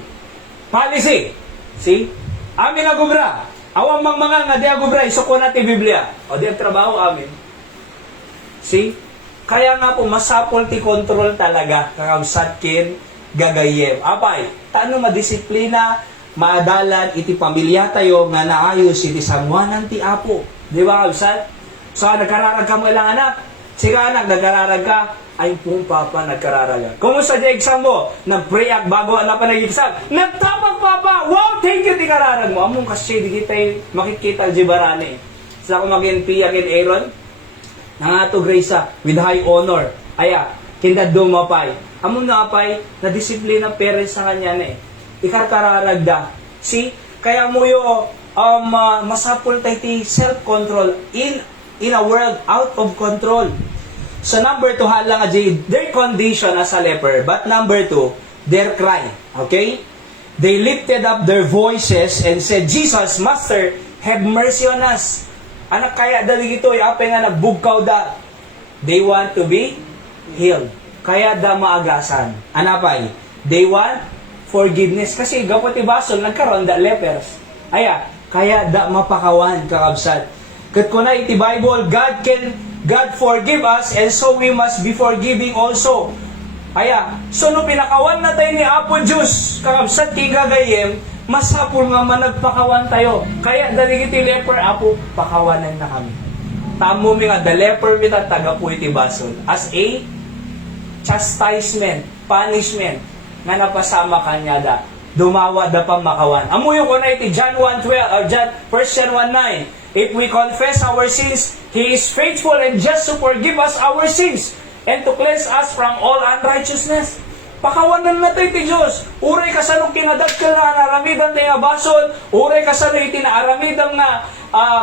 Policy. See? Amin na gubra. Awang mga nga di agubra, isuko na ti Biblia. O di ang trabaho amin. See? Kaya nga po, masapol ti control talaga. Kakabsat kin, gagayem. Apay, taano madisiplina, maadalan, iti pamilya tayo, nga naayos, iti samuanan ti Apo. Di ba, kakabsat? So, nagkararag ka mo ilang anak. Sika anak, nagkararag ka, ay pong papa, nagkararag. Kumusta di exam mo? Nag-pray at bago na pa nag-exam. Nagtapag papa! Wow, thank you, di kararag mo. Among kasi di kita makikita di barane. Sa ako maging Pia kin Aaron, nangato Grace with high honor. Aya, kinda dumapay. Among napay, na disiplina parents sa kanya na ikarkararag da. See? Kaya mo yung masapul tayo ti self-control in a world out of control. So number 2, halang their condition as a leper. But number 2, their cry. Okay? They lifted up their voices and said, Jesus, Master, have mercy on us. Anak kaya dali ito, apay nga nagbugkaw da. They want to be healed. Kaya da maagasan. Anapay? They want forgiveness. Kasi gapot ibasol, nagkaroon da lepers. Aya, kaya da mapakawan, kakabsat. Kat ko na iti Bible, God forgive us and so we must be forgiving also. Kaya, so no pinakawan na tayo ni Apo Diyos, kakabsat ki gagayem, masapul nga managpakawan tayo. Kaya dali iti leper, Apo, pakawanan na kami. Tamo mi nga, the leper mi taga po iti basol. As a chastisement, punishment, nga napasama kanya da. Dumawa da pang makawan. Amuyo ko na iti John 1:12, or John 1 John 1:9. If we confess our sins, He is faithful and just to forgive us our sins and to cleanse us from all unrighteousness. Pakawanan na tayo ti Diyos. Uray ka sa nung kinadagkal na naramidan tayo nga basol. Uray ka sa nung itinaaramidang nga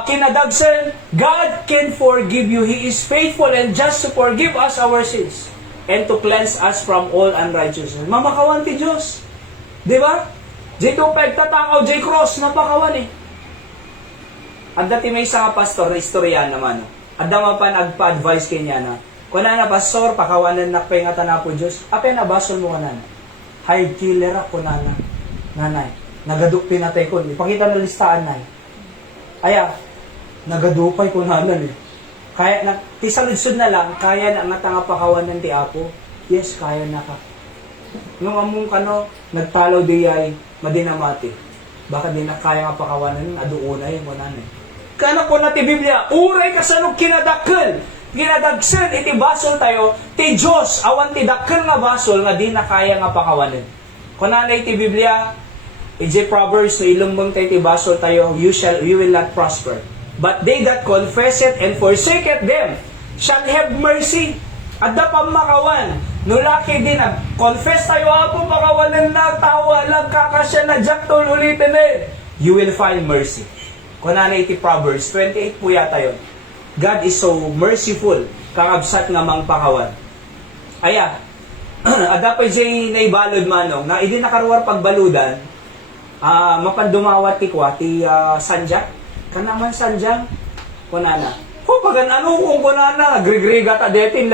kinadagsan. God can forgive you. He is faithful and just to forgive us our sins and to cleanse us from all unrighteousness. Mamakawan ti Diyos. Di ba? Dito pagtatakaw, J. Cross, napakawan eh. At dati may isa nga pastor na istoryan naman. At dama pa nagpa-advise kanya na, kung na pastor, pakawanan na pa yung po Diyos, apay na basol mo ka na. High killer ako na nanay. Nagaduk pinatay ko. Ipakita na listaan na. Aya, nagadupay ko na eh. Kaya, tisaludsod na lang, kaya na nga tanga pakawanan ti Apo. Yes, kaya na ka. Nung among kano, nagtalaw di ay madinamati. Baka di na kaya nga pakawanan, aduuna yung kunan eh. Kano ko na ti Biblia, uray kasanong kinadakkel, kinadagsen, iti basol tayo, ti Diyos, awan ti dakkel nga basol, nga di na kaya nga pakawanan. Kunanay ti Biblia, iti Proverbs, no ilumbang tayo ti basol tayo, you will not prosper. But they that confess it and forsake it them, shall have mercy. At da pamakawan, no laki din na, confess tayo, Apo, pakawanan na, tawa lang, kakasya na, jaktol ulitin eh. You will find mercy. Kunanay iti Proverbs 28 po yata yun. God is so merciful, kakabsat nga mang pakawan. Aya, adapay jay naibalod manong, na hindi nakaruwar pagbaludan, mapandumawat ti kwa, ti sanja. Kanaman sanjang, kunana. Pagan ano kung kunana, agrigriga ta detin,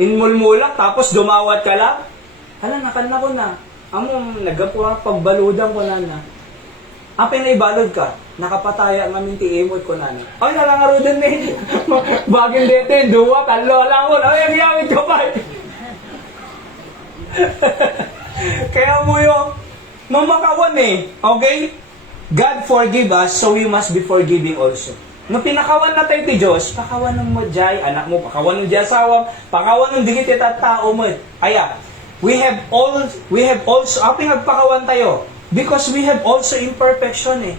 inmulmulak, tapos dumawat ka lang. Hala, nakana ko na. Among nagapuha pagbaludang kunana. Apay na ibalod ka, nakapataya nga minti imod kunana. Ay, nalangaro din eh. Baging detin, duwa, kalo, alam ko, ay, ang yamit ka pa. Kaya mo yung mamakawan eh. Okay? God forgive us, so we must be forgiving also. No pinakawan na tayo ti Diyos, pakawan mo jay, anak mo, pakawan mo jay asawam, pakawan ng digit at tao mo. Aya, we have also, apay nagpakawan tayo, because we have also imperfection eh.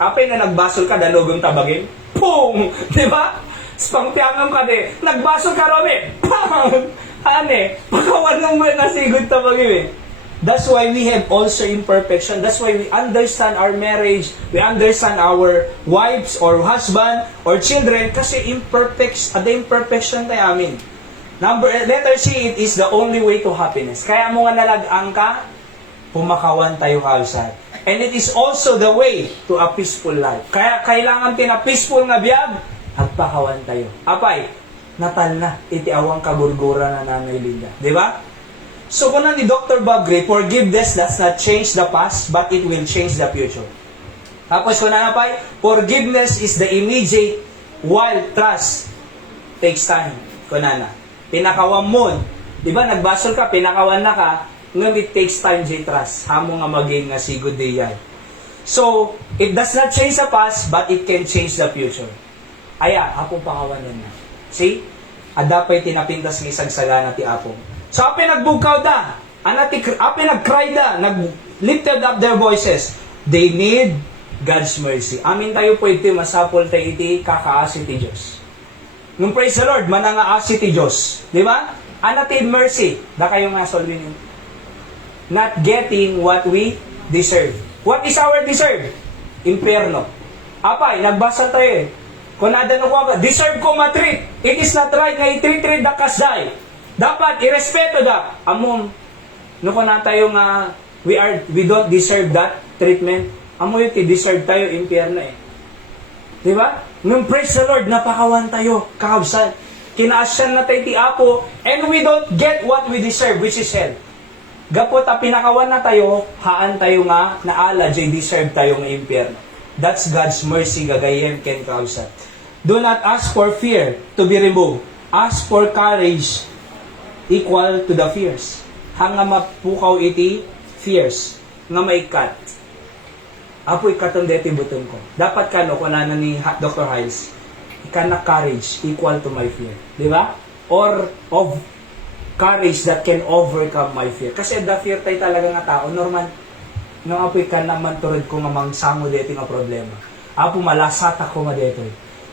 Apay na nagbasol ka, dalugong tabagin, pum! Diba? Spangpiangam ka de, nagbasol ka Romy, pam! Ane, pakawan ng mo nasigod tabagin eh. That's why we have also imperfection. That's why we understand our marriage, we understand our wives or husband or children kasi imperfection tayo amin. Letter C, it is the only way to happiness. Kaya mo nga nalagang ka, pumakawan tayo kalsad. And it is also the way to a peaceful life. Kaya kailangan tina peaceful nga biyag, agpakawan tayo. Apay, natal na, iti awang kaburgura na Nanay Linda. Di ba? So, kunan ni Dr. Bob Gray, forgiveness does not change the past, but it will change the future. Tapos, kunan na pa, forgiveness is the immediate, while trust takes time. Kunan na. Pinakawan mo. Di ba, nagbasol ka, pinakawan na ka, ngayon it takes time, trust. Hamo nga maging nga sigod day yan. So, it does not change the past, but it can change the future. Aya, apong pakawanan na. See? Adapay tinapintas ng isagsagana ti apong. So, api nagbugkaw da, api nag-cry da, nag-lifted up their voices. They need God's mercy. Amin tayo po iti, masapol tayo iti, kakaasi ti Diyos. Nung praise the Lord, manangaasi ti Diyos. Di ba? Anati mercy. Da kayo nga solving yun. Not getting what we deserve. What is our deserve? Impierno. Apay, nagbasa tayo eh. Kung nada na ko, deserve ko matreat. It is not right na i-treat da kasday. Dapat irespeto da. Amom, no ko na tayo nga we don't deserve that treatment. Amo yung deserve tayo impyerno eh. Di ba? Nung praise the Lord, napakawan tayo, kakabsan. Kinaasyan na tayo ti Apo, and we don't get what we deserve, which is hell. Gapot a pinakawan na tayo, haan tayo nga, naala, jay deserve tayo nga impyerno. That's God's mercy, gagayem ken kakabsan. Do not ask for fear to be removed. Ask for courage equal to the fears. Hanga mapukaw iti fears nga maikat. Apo ikatong deti butong ko. Dapat ka no, kung ano ni Dr. Hiles, ikana courage equal to my fear. Di ba? Or of courage that can overcome my fear. Kasi the fear tayo talaga nga tao. Normal. Nung apo ikana manturod ko nga mangsango deti nga problema. Apo malasata ko nga deti.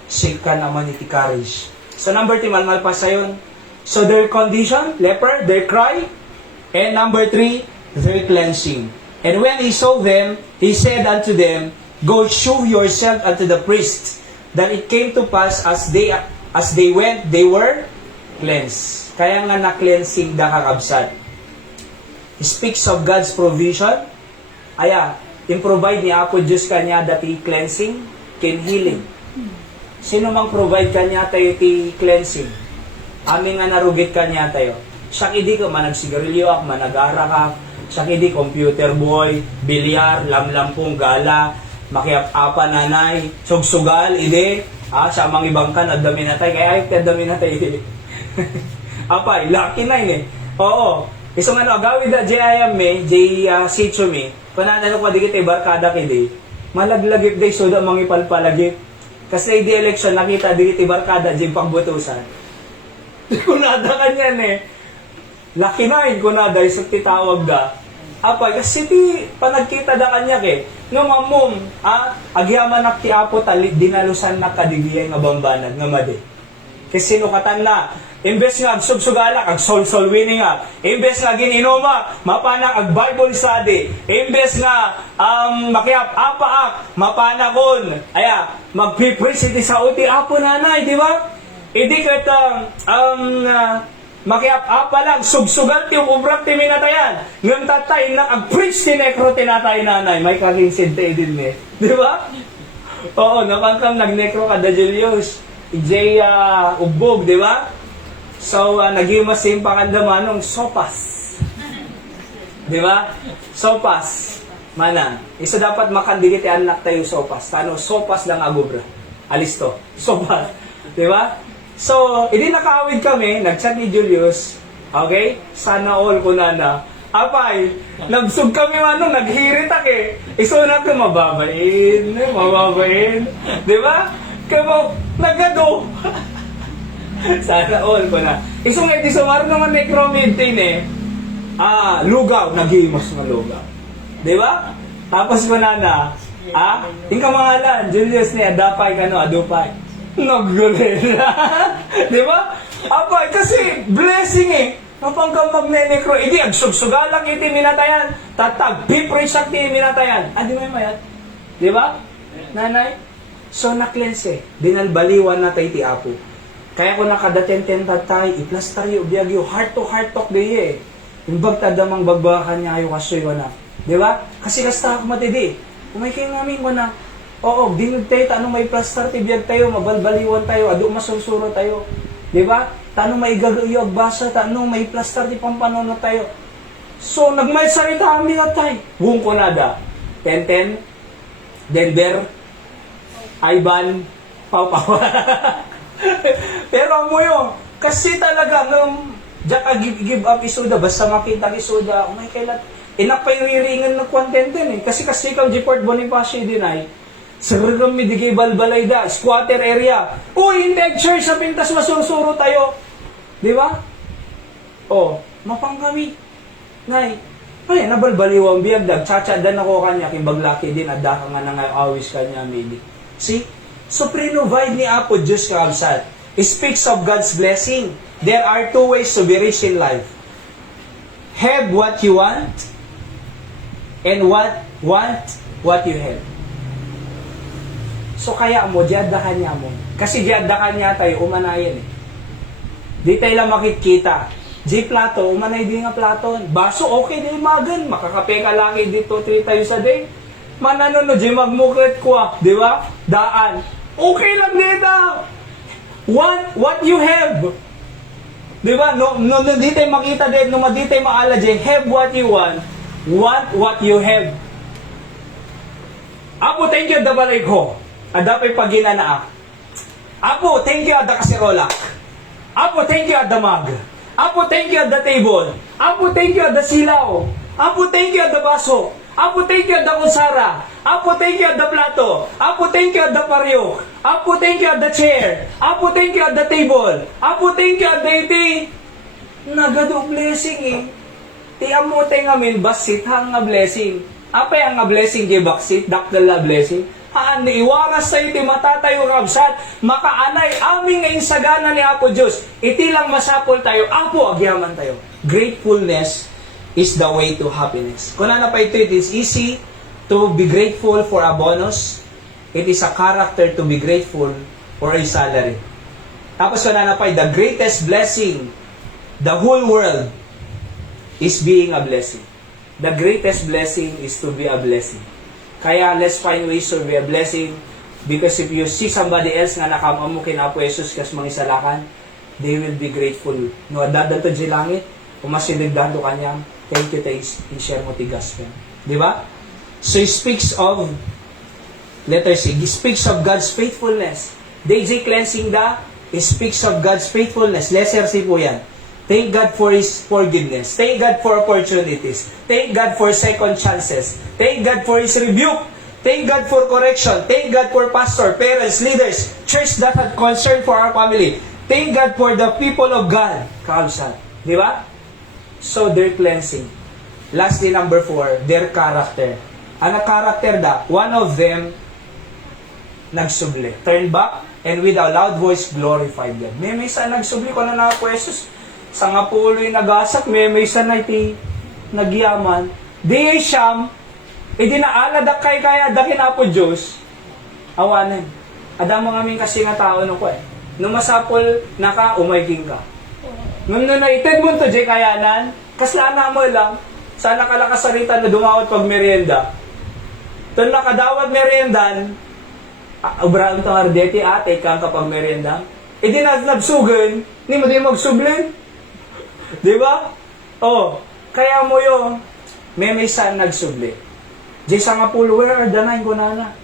Shake ka naman iti courage. So number 3, malmalpas sayon. So their condition, leper, their cry. And number 3, their cleansing. And when he saw them, he said unto them, Go shew yourself unto the priest. Then it came to pass as they went, they were cleansed. Kaya nga na-cleansing da kakabsat. He speaks of God's provision. Aya, improvide ni Apo Diyos kanya dati cleansing, ken healing. Sino mang provide kanya tayo ti cleansing? Amin nga narugit kanya tayo. Siya hindi ka managsigarilyo ak, managara ka. Siya hindi computer boy, bilyar, lamlampong gala, makiap-apa nanay, sugsugal, ide. Siya mang ibang kan, adami na tayo. Kaya ay, adami na tayo. Apay, lucky na yun eh. Oo. Isang ano, agawid na jayam me, sityo me, kung naano ko di kita barkada kidi, malaglagip day so da mangipalpalagip. Kasi di election, nakita di kita barkada, jay pangbutusan. Kung nada kanyan eh. Laki na yun kung nada, isang titawag da. Apay, kasi ti panagkita da kanya ke. Nga mamum, agyaman nak ti apo tali, dinalusan na kadigiyay nga bambanag, nga madi. Kasi sinukatan na, imbes nga agsubsugala, ag-sol-sol winning nga. Imbes nga gininoma, mapanak ag-Bible study. Imbes nga makiap-apaak, mapanakon. Aya, magpipresiti sa uti apo nanay, di ba? Hindi ka Makiap-apa lang, sugsugan ti ubrang ti minatayan. Ngam tatay na ag-preach ti nekro tinatay nanay. May karinsid tayo din eh. Di ba? Oo, napangkam nag-nekro ka da Julius. Ijay ubog, di ba? So, nagimasim pakandamanong sopas. Di ba? Sopas. Mana. Isa dapat makandigit anak tayo sopas. Tano, sopas lang agubra. Alisto. Sopas. Di ba? So, hindi nakaawid kami, nag-chat ni Julius, okay? Sana all ko na. Apay, nabsug kami naghiritak eh. Isunat ko, mababain. Di ba? Kamo, nagado. Sana all ko na. Isungay, di sumaro naman necromintin eh. Lugaw, nagimos ng lugaw. Di ba? Tapos ko na, yung kamangalan, Julius niya, adapay adupay. Naggulit. Di ba? Apa, kasi blessing eh. Kapag magnenekro, hindi, agsugsugalang iti minatayan. Tatag, bipre sakti minatayan. Di may mayat. Di ba? Nanay? So, na-cleanse eh. Dinalbaliwan na tayo ti Apo. Kaya ko nakadaten-ten tatay, iplastar yung biyag yung heart-to-heart talk di eh. Yung bagtadamang bagbakan niya kayo kasoy ko na. Di ba? Kasi kasta ako matidi. Umay kayo namin ko na. Oo, dinugtay, tanong may plastar, tibiyag tayo, mabalbaliwan tayo, ado masunsuro tayo. Di ba? Tanong may gagayo agbasa, tanong may plastar, di pampanono tayo. So, nagmay sarita kami na tayo. Buong ko nada. Tenten, Denver, Ivan, Pau. Pero mo yun, kasi talaga, diyan ka give up isuda, basta makita isuda, may kailan, inak pa yung riringan ng kwantenten eh. Kasi ikaw, G-Port Bonifacio din ay, saragam mi digay balbalay da, squatter area. Uy, hindi church sa pintas masursuro tayo. Di ba? Mapang kami. Nay, ay, nabalbaliwang biyag dag, tsatsadan ako kanya, kimbaglaki din, adaka nga na awis kanya, maybe. See? So, pre-provide ni Apo Diyos kaabsat. It speaks of God's blessing. There are two ways to be rich in life. Have what you want, and want what you have. So kaya mo, diyadakan niya mo. Kasi diyadakan niya tayo, umanayan eh. Di tayo lang makikita. Di plato, umanay di nga platon. Baso, okay di magan. Makakape ka laki dito, 3 times a day. Manano no, di magmukret ko di ba? Daan. Okay lang dito. Want what you have. Di ba? No, di tayo makita din, no, di tayo maala dyan. Have what you want what you have. Apo, thank you, dabalay ko. Adapay paginanaa. Apo, thank you, ada kasirola. Apo, thank you, ada mag. Apo, thank you, ada table. Apo, thank you, ada silaw. Apo, thank you, ada baso. Apo, thank you, ada kutsara. Apo, thank you, ada plato. Apo, thank you, ada paryok. Apo, thank you, ada chair. Apo, thank you, ada table. Apo, thank you, ada iti. Nagado blessing eh. Ti amo tayo ngamin, basit hang nga blessing. Apa yung nga blessing, di baksit, dakdal na blessing. Haan ni iwaras sa iti matatayo kabsat, makaanay aming ngayon sagana ni Apo Diyos. Iti lang masapol tayo, Apo, agyaman tayo. Gratefulness is the way to happiness. Kung ano pa ito, it is easy to be grateful for a bonus. It is a character to be grateful for a salary. Tapos kung ano pa, the greatest blessing, the whole world is being a blessing. The greatest blessing is to be a blessing. Kaya let's find ways to be a blessing, because if you see somebody else nga nakamamu kinapo Jesus kas mangisalakan, they will be grateful. No, dadan to langit, umasinigdan to kanyang, thank you, i-share mo ti gospel. Di ba? So it speaks of, letter C, it speaks of God's faithfulness. DJ cleansing it speaks of God's faithfulness. Letter C po yan. Thank God for His forgiveness. Thank God for opportunities. Thank God for second chances. Thank God for His rebuke. Thank God for correction. Thank God for pastor, parents, leaders, church that had concern for our family. Thank God for the people of God. Kaabsat. Di ba? So, their cleansing. Lastly, number 4, their character. Ano character da? One of them, nagsubli. Turn back, and with a loud voice, glorified God. May isa nagsubli ko na po Jesus. Sa nga puloy nagasak, may isa na iti nagyaman. Di siyam, dinaalad kay kaya dakin po Diyos. Awanan. Ada mga aming kasi nga tao no ko eh. Nung masapol, umayging ka. Nung nunaited mo to, Jay, kayanan, kaslana mo lang, sana kalakasarita na dumawat pag merienda. Ito nakadawat meriendan, ubrang itong ardeti ate kang kapag merienda, di na nabsugan, hindi mo din magsublin. Di ba? Oh, kaya mo yung may saan nagsubli. Jay, sa nga pulo, wala na danayin ko na.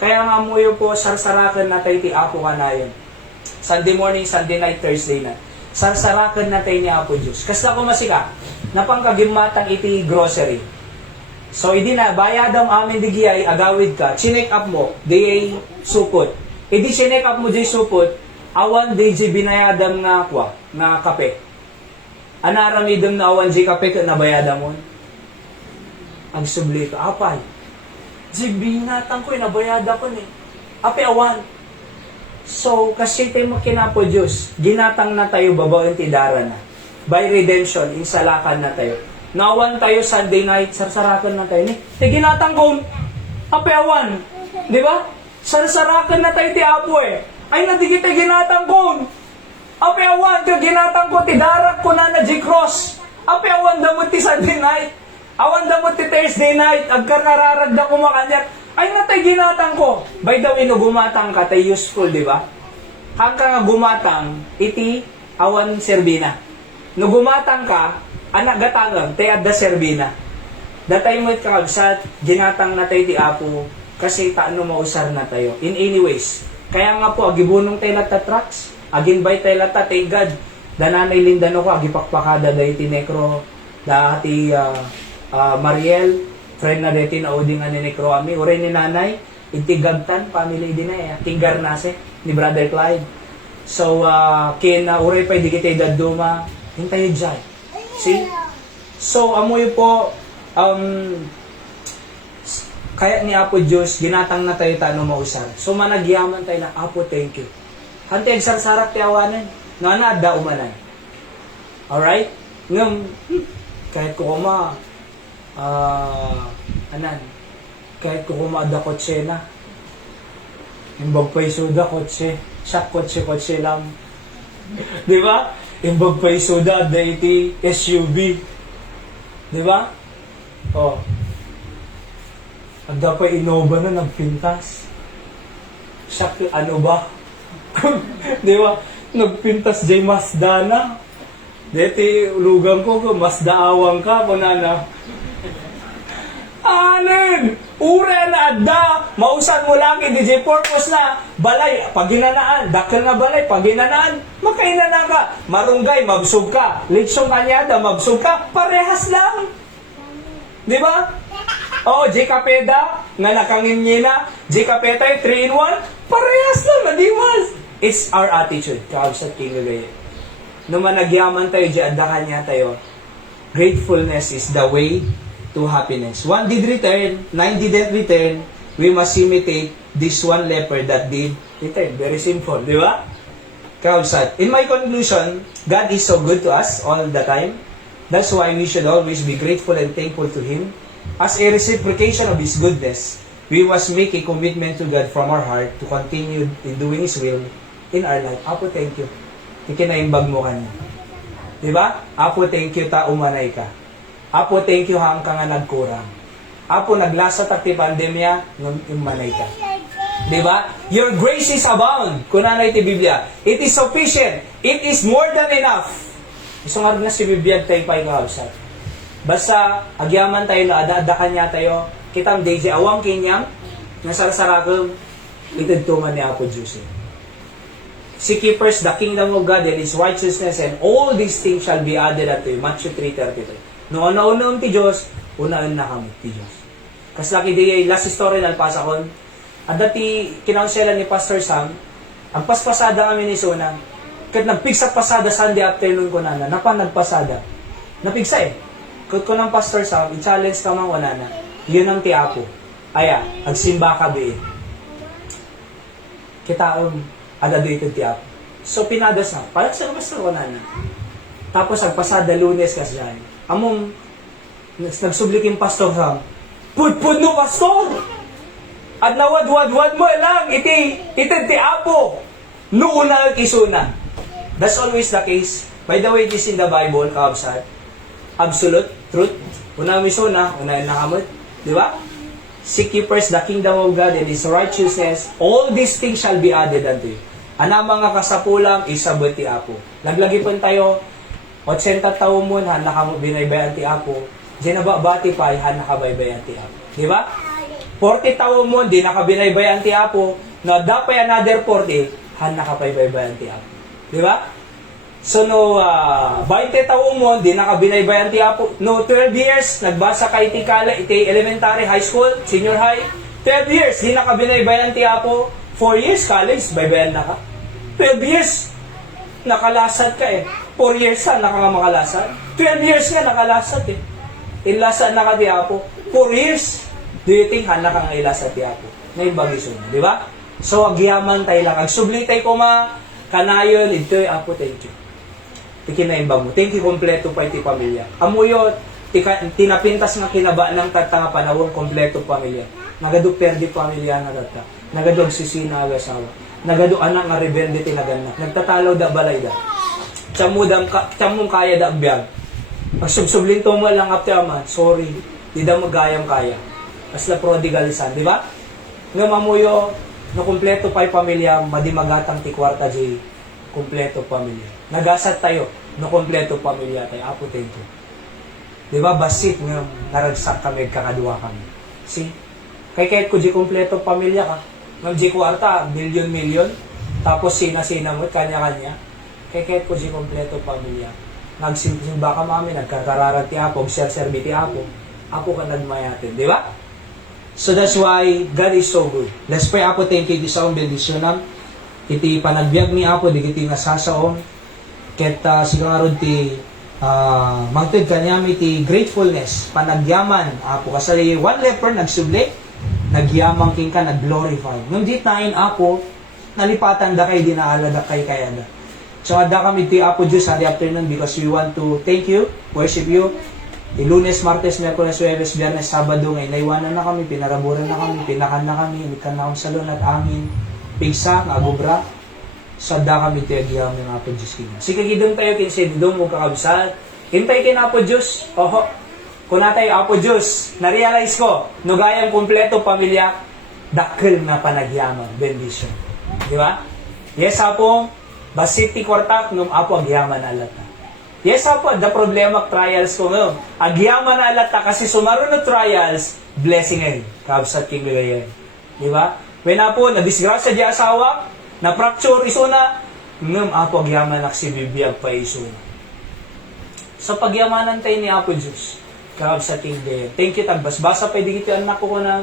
Kaya nga mo yung po, sarsarakan na tayo ti Apo ka na yun. Sunday morning, Sunday night, Thursday na. Sarsarakan na tayo ni Apo Diyos. Kasi ako masika, napangkagimatang iti grocery. So, hindi na, bayadam amin di giyay, agawid ka, chinek up mo, di supot. Hindi chinek up mo di supot, awan di binayadam nga akwa, nga kape. Anaramidam na awan di kape ka nabayadam mo. Ang subli ka, apay. Di binatang ko, nabayada ko ni. Ape awan. So, kasi tayo makinapo Diyos, ginatang na tayo babawin tidara na. By redemption, insalakan na tayo. Nawan tayo Sunday night, sarsarakan na tayo. Ginatang ko, ape awan. Di ba? Sarsarakan na tayo ti Apo eh. Ay, nadigit tayo ginatang ko. Ape awan, tiyo ginatang ko, tidarak ko na G-Cross. Ape awan, damot ti Sunday night. Awan damot ti Thursday night. Agkarararagda ko makanyat. Ay, natay ginatang ko. By the way, no, gumatang ka, tayo useful, di ba? Hangka nga gumatang, iti awan serbina. No gumatang ka, anak gatangang, tayo adda serbina. Datay mo kakabsat, ginatang na tayo di Apo, kasi taano mausar na tayo. In any ways. Kaya nga po, agibunong tayo lata trucks, aginbay tayo lata, thank God. Dananay lindano ko, agipakpakada dahi tinekro, dahati Mariel, friend na deti na uding ni Necro Ami, uray ni nanay, itigagtan, family din na tinggar nase, ni Brother Clyde. So, kina uray pa, di kita daduma, hintay dyan. See? So, amoy po, kaya ni Apo Diyos, ginatang na tayo tano mausar. So, managyaman tayo na, Apo, thank you. Hantay, sarsarap tiyawanan, nga na, da umanan. Alright? Ngam, kahit ko kuma, kahit ko kuma da kotse na, imbag pa isuda kotse, siya kotse lang. Di ba? Imbag pa isuda, da iti SUV. Di ba? Oh. Agda pa Innova na nagpintas. Siya, ano ba? Di ba? Nagpintas jay Mazda na. Deti, ulugang ko, Mazda awang ka, manana. Anin! Ure na adda! Mausan mo lang, DJ purpose na. Balay, pag ginanaan. Dakil na balay, pag ginanaan. Makainana ka. Marunggay, mabsug ka. Litsong kanyada, mabsug ka. Parehas lang. Di ba? Oh, J. Capeda, nga nakangin niya na. J. Capeta, 3-in-1. Parehas lang, nadiwas. It's our attitude. Kaabsat kinagay. Nung managyaman tayo, addakan niya tayo. Gratefulness is the way to happiness. One did return, 9 didn't return. We must imitate this one leper that did return. Very simple, di ba? Kaabsat. In my conclusion, God is so good to us all the time. That's why we should always be grateful and thankful to Him. As a reciprocation of His goodness, we must make a commitment to God from our heart to continue in doing His will in our life. Apo, thank you. Ikinaimbag mo kanya. Diba? Apo, thank you, ta umanay ka. Apo, thank you, hang ka nga nagkurang. Apo, naglasa takti pandemya, nung umanay ka. Diba? Your grace is abound. Kunanay ti Biblia. It is sufficient. It is more than enough. Isungarag na si Biblia tayo pa ikahawsat. Basta, agyaman tayo na ada-adakan niya tayo, kitang DJ awang kinyang, nasarsarakam, itagtuman ni Apo Diyos. Seek first the kingdom of God and His righteousness, and all these things shall be added unto you. Matthew 3:33. No una-una ti Diyos, una-una na kami ti Diyos. Kas laki di last story na pasakon, at dati kinaunselan ni Pastor Sam, ang paspasada kami ni Suna, kat nagpigsa pasada Sunday afternoon ko na, nagpasada. Napigsa eh. Kat ko ng Pastor Sam, i-challenge ka man wala na. Yun ang tiapo. Aya, agsimba ka be. Kitaon, agado ito tiapo. So pinadas na, parang sa Pastor wala na. Tapos agpasada Lunes kasi yan. Among, nagsublikin Pastor Sam, pud no Pastor! At nawad-wad mo lang, iti ti apo. Noon na kisuna. That's always the case. By the way, this in the Bible, kaabsat. Absolute truth. Una misuna, una nakamot. Di ba? Seek ye first the kingdom of God and His righteousness. All these things shall be added unto you. Ana mga kasapulang, isabot ti Apo. Naglagi po tayo, 80 taon mo, hana ka mo binaybayan ti Apo. Di na ba bati pa, hana ka baybayan ti Apo. Di ba? 40 taon mo, di nakabinaybayan ti Apo. Na dapay another 40, hana ka baybayan ti Apo. Di ba? So, 20 taong mo, di nakabinaybayan ti Apo. 12 years, nagbasa ka iti elementary, high school, senior high. 12 years, di nakabinaybayan ti Apo. 4 years, college, baybayan na ka. 12 years, nakalasad ka eh. 4 years na, nakamakalasad. 12 years nga, nakalasad eh. Inlasad na ka ti Apo. 4 years, do you think, hana kang ilasad ti Apo? Naibagiso na, di ba? So, agyaman tayo lang. Agsublitay ko kanayon, ito'y Apo, thank you. Ikinaimbang mo. Thank you, kompleto pa iti pamilya. Amuyo, tinapintas nga kinaba ng tatanga panawang kompleto pamilya. Nagadog perdi pamilya na tata. Nagadog sisina agasawa. Nagadog anak nga rebelde tinaganak. Nagtatalaw da balay da. Tiyamong kaya da agbyag. Pagsubsublin to mo lang apte ama. Sorry. Di da magayang kaya. Asla prodigalisan. Di ba? Nga mamuyo, na kompleto pa pamilya, madimagatang ti kwarta di kompleto pamilya. Nagasat tayo, no kompleto pamilya tayo. Apo, thank you. Di ba, basit nga, naragsak kami, kakadua kami. See? Kay kahit ko di kompleto pamilya ka, ng di kwarta, milyon-milyon, tapos sina-sina mo, kanya-kanya. Kay kahit ko di kompleto pamilya, nagsimba ka mami, nagkakararan ti Apo, serserbi ti Apo, Apo ka nagmayatin. Di ba? So that's why God is so good. Let's pray, Apo, thank you, di sa akong bendisyonan. Iti panagbiag ni Apo, di kiti nasasaon. Ket sigarod ti magtud kanyami ti gratefulness, panagyaman, Apo, kasali one leper nagsubli, nagyamang king ka, nagglorify. Nung di tayin Apo, nalipatan da kay dinaala da kay kayada. So ada kami ti Apo Diyos Sunday afternoon because we want to thank you, worship you. Ti Lunes, Martes, Miyerkules, Huwebes, Biyernes, Sabado, ngayon naiwanan na kami, pinaraburan na kami, pinakan na kami, inikan na akong salon at amin, pigsa, agubra. Sada kami ti agyaman ng Apo Diyos kina. Sige gidong tayo kinsi didong mo kakabsat. Hintay kin Apo Diyos. Oho. Kung natay Apo Diyos, na-realize ko, nugayang kompleto pamilya, dakil na panagyaman, bendition. Di ba? Yes, Apo, basit ti kwartak, nung Apo agyaman alata. Yes, Apo, the problema trials ko ngayon. Agyaman alata kasi sumaron na trials, blessing ay. Kabsat king ligayan. Di ba? When Apo, na-disgrasya di asawa, na-fracture iso na, ngam Apo agyaman si bibiyag pa iso na. Sa pagyamanan tayo ni Apo Diyos, kahab sa King Day. Thank you, tagbasbasa pa di kiti anak ko na,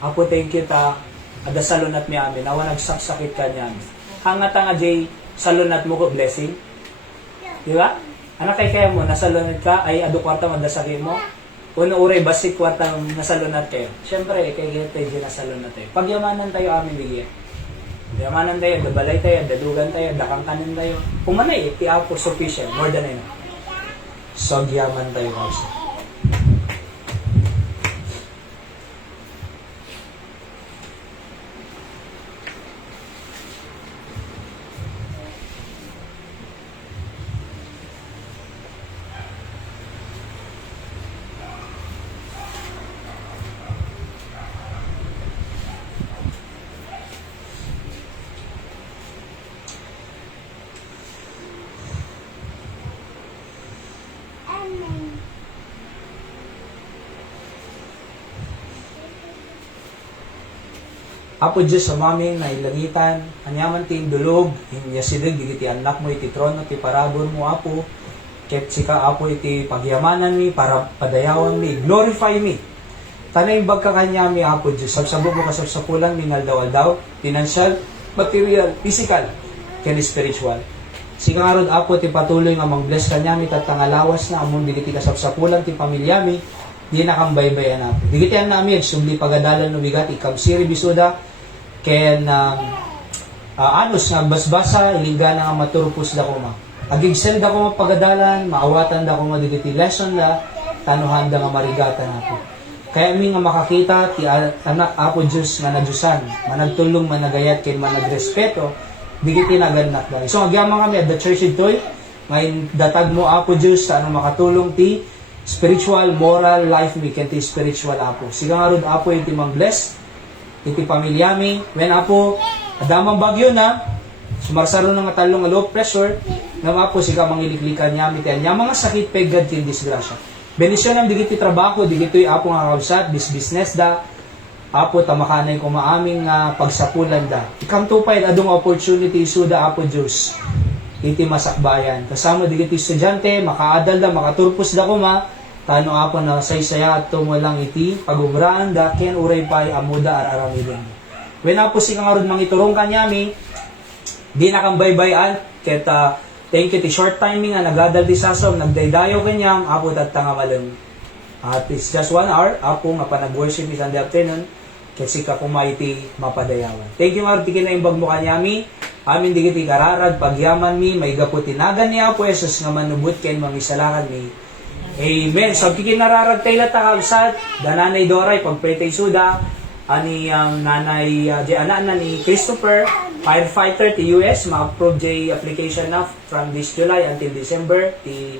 Apo, thank you ta, ada salunat mi amin, awa nagsaksakit ka niyan. Hangat nga jay, salunat mo ko, blessing. Di ba? Anak kaya mo, nasalunat ka, ay ado kwarta madasakin mo, uno uray basik kwarta nasalunat kayo. Siyempre, kaya tayo di nasalunat tayo. Pagyamanan tayo amin bigyan. Yamanan tayo, dabalay tayo, dadugan tayo, dakangkanin tayo. Pumanay, ti Apo sufficient, more than enough. So, yaman tayo kasi. Apo Diyos sa maming na ilangitan, anyaman ti indulog, inyasidag, iti anak mo, iti trono, ti parador mo, Apo, ket sika, Apo, iti pagyamanan mi, para padayawan mi, glorify mi. Tanay bag ka kanya mi, Apo Diyos, sabsabo mo kasabsapulan, minaldaw-aldaw, financial, material, physical, ken spiritual. Sika nga rod, Apo, ti patuloy nga mang-bless kanya mi, tatangalawas na, among digiti kasabsapulan, ti pamilya mi, di nakambaybayan natin. Digitian namin, sumli pagadalan no bigat, ikabsiri bisuda, ken anos nga basbasa, ilingga na nga maturpos da ko ma. Agigsel da ko pagadalan, maawatan da ko nga digiti lesson da, tanuhan da nga marigatan natin. Kaya mi nga makakita, ti anak Apo Diyos nga nadyusan, managtulong, managayat, ken managrespeto, di kiti naganap dahil. So agyaman kami at the church ito'y ngayon datag mo Apo Diyos sa anong makatulong ti spiritual, moral life mi ken ti spiritual Apo. Siga nga rod Apo yung timang bless iti pamilyami. When Apo adamang bagyo na sumarsaro ng talong low pressure na Apo siga mangiliklikan niya mi tiyan mga sakit pegad ti disgrasya. Benisyon ang digiti trabaho digito'y Apo nga kausat bis business da Apo tamakanay ko maaming pagsapulan da. Ikam tupay adong opportunity suda Apo Diyos. Iti masakbayan. Kasama digiti estudyante, makaadal da, makaturpos da kuma, tano Apo na saysaya at tumulang iti, pagubraan da, ken uray pa'y amuda araramidin. When Apo si kangarod mangiturong kanyami, di nakambaybayan, ket thank you ti short timing nga nagadal ti sasom, nagdaydayo kanyam, Apo tatanga malam. At it's just 1 hour, Apo nga pa nag-worship is on the afternoon, kasi ka kumaiti mapadayawan. Thank you nga, tikin na imbag mo kanyami, amin digiti kararag, pagyaman mi, may gaputinagan niya po, esos nga manubot ken mamisalakan mi. Amen. So, kikinararag tayo latakabsat, dananay Doray, pagpray tayo suda, ani nanay, anak ni Christopher, firefighter, ti US, ma-approve J application na from this July until December, ti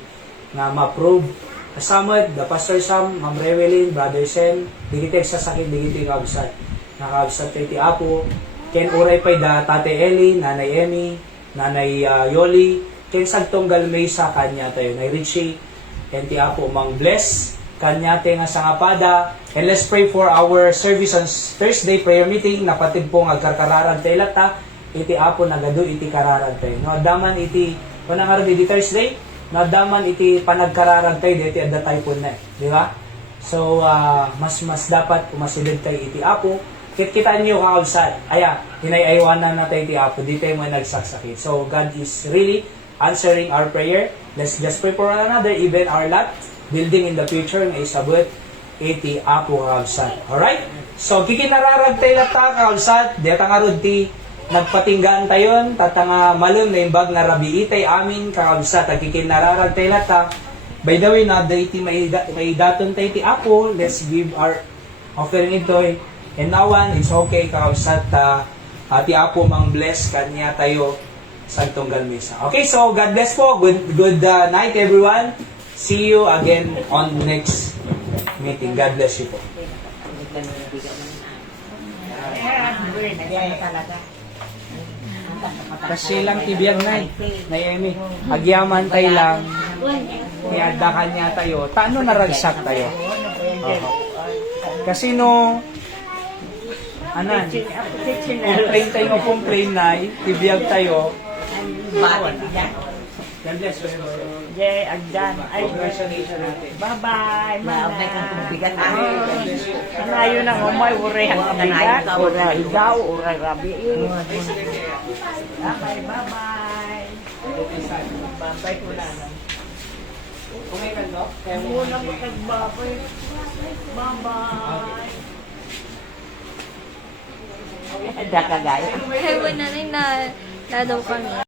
nga ma-approve. Kasama, the Pastor Sam, Ma'am Rewelyn, Brother Sen, digiti sasakit, digiti kabsat. Nakabsat tayo ti Apo, ken uray pa'y da Tate Eli, Nanay Emmy, Nanay Yoli, ken sagtong galmay sa kanya tayo, Nay Richie, ken ti Apo mang bless, kanya tayo nga sangapada, and let's pray for our service on Thursday prayer meeting, napatid po nga karkararag tayo lata, iti Apo nagado iti kararag tayo. No, daman iti, kung nangarag iti Thursday, nadaman iti panagkararag tayo, iti adda tayo po na, di ba? So, mas dapat umasilid tayo iti Apo, kita niyo kausad. Aya, hinayaywanan na tayo ti Apo. Di tayo mga nagsasakit. So, God is really answering our prayer. Let's just pray for one another, even our lot, building in the future, nga isabot, iti Apo kausad. Alright? So, kikinararag tayo lata kausad. Deta nga rod ti nagpatinggan tayon, tatanga malum na imbag na rabi itay amin kausad. At kikinararag tayo lata. By the way, na iti maidaton tayo ti Apo. Let's give our offering ito. And now it's okay kausat ati Apo mang bless kanya tayo sa tunggal misa. Okay, so God bless po. Good night everyone. See you again on next meeting. God bless you po. Kasi lang tibiyag na Emi. Agyaman tayo lang. Iada kanya tayo. Taano naragsak tayo? Kasi no anan, complain tayo complain na, tibiyag tayo. Bakit yan? God bless you. Jay, agdan. Ay, Congratulations natin. bye-bye. Maabay kang kubigat. Kanayo na umay, uray ang bigat, uray daw, uray rabi. Bye-bye. Bye-bye ko na. Kumain ka, kaya mo Muna mo kagbabay. Bye-bye. Ada kagaya. Ay, wala na daw kami.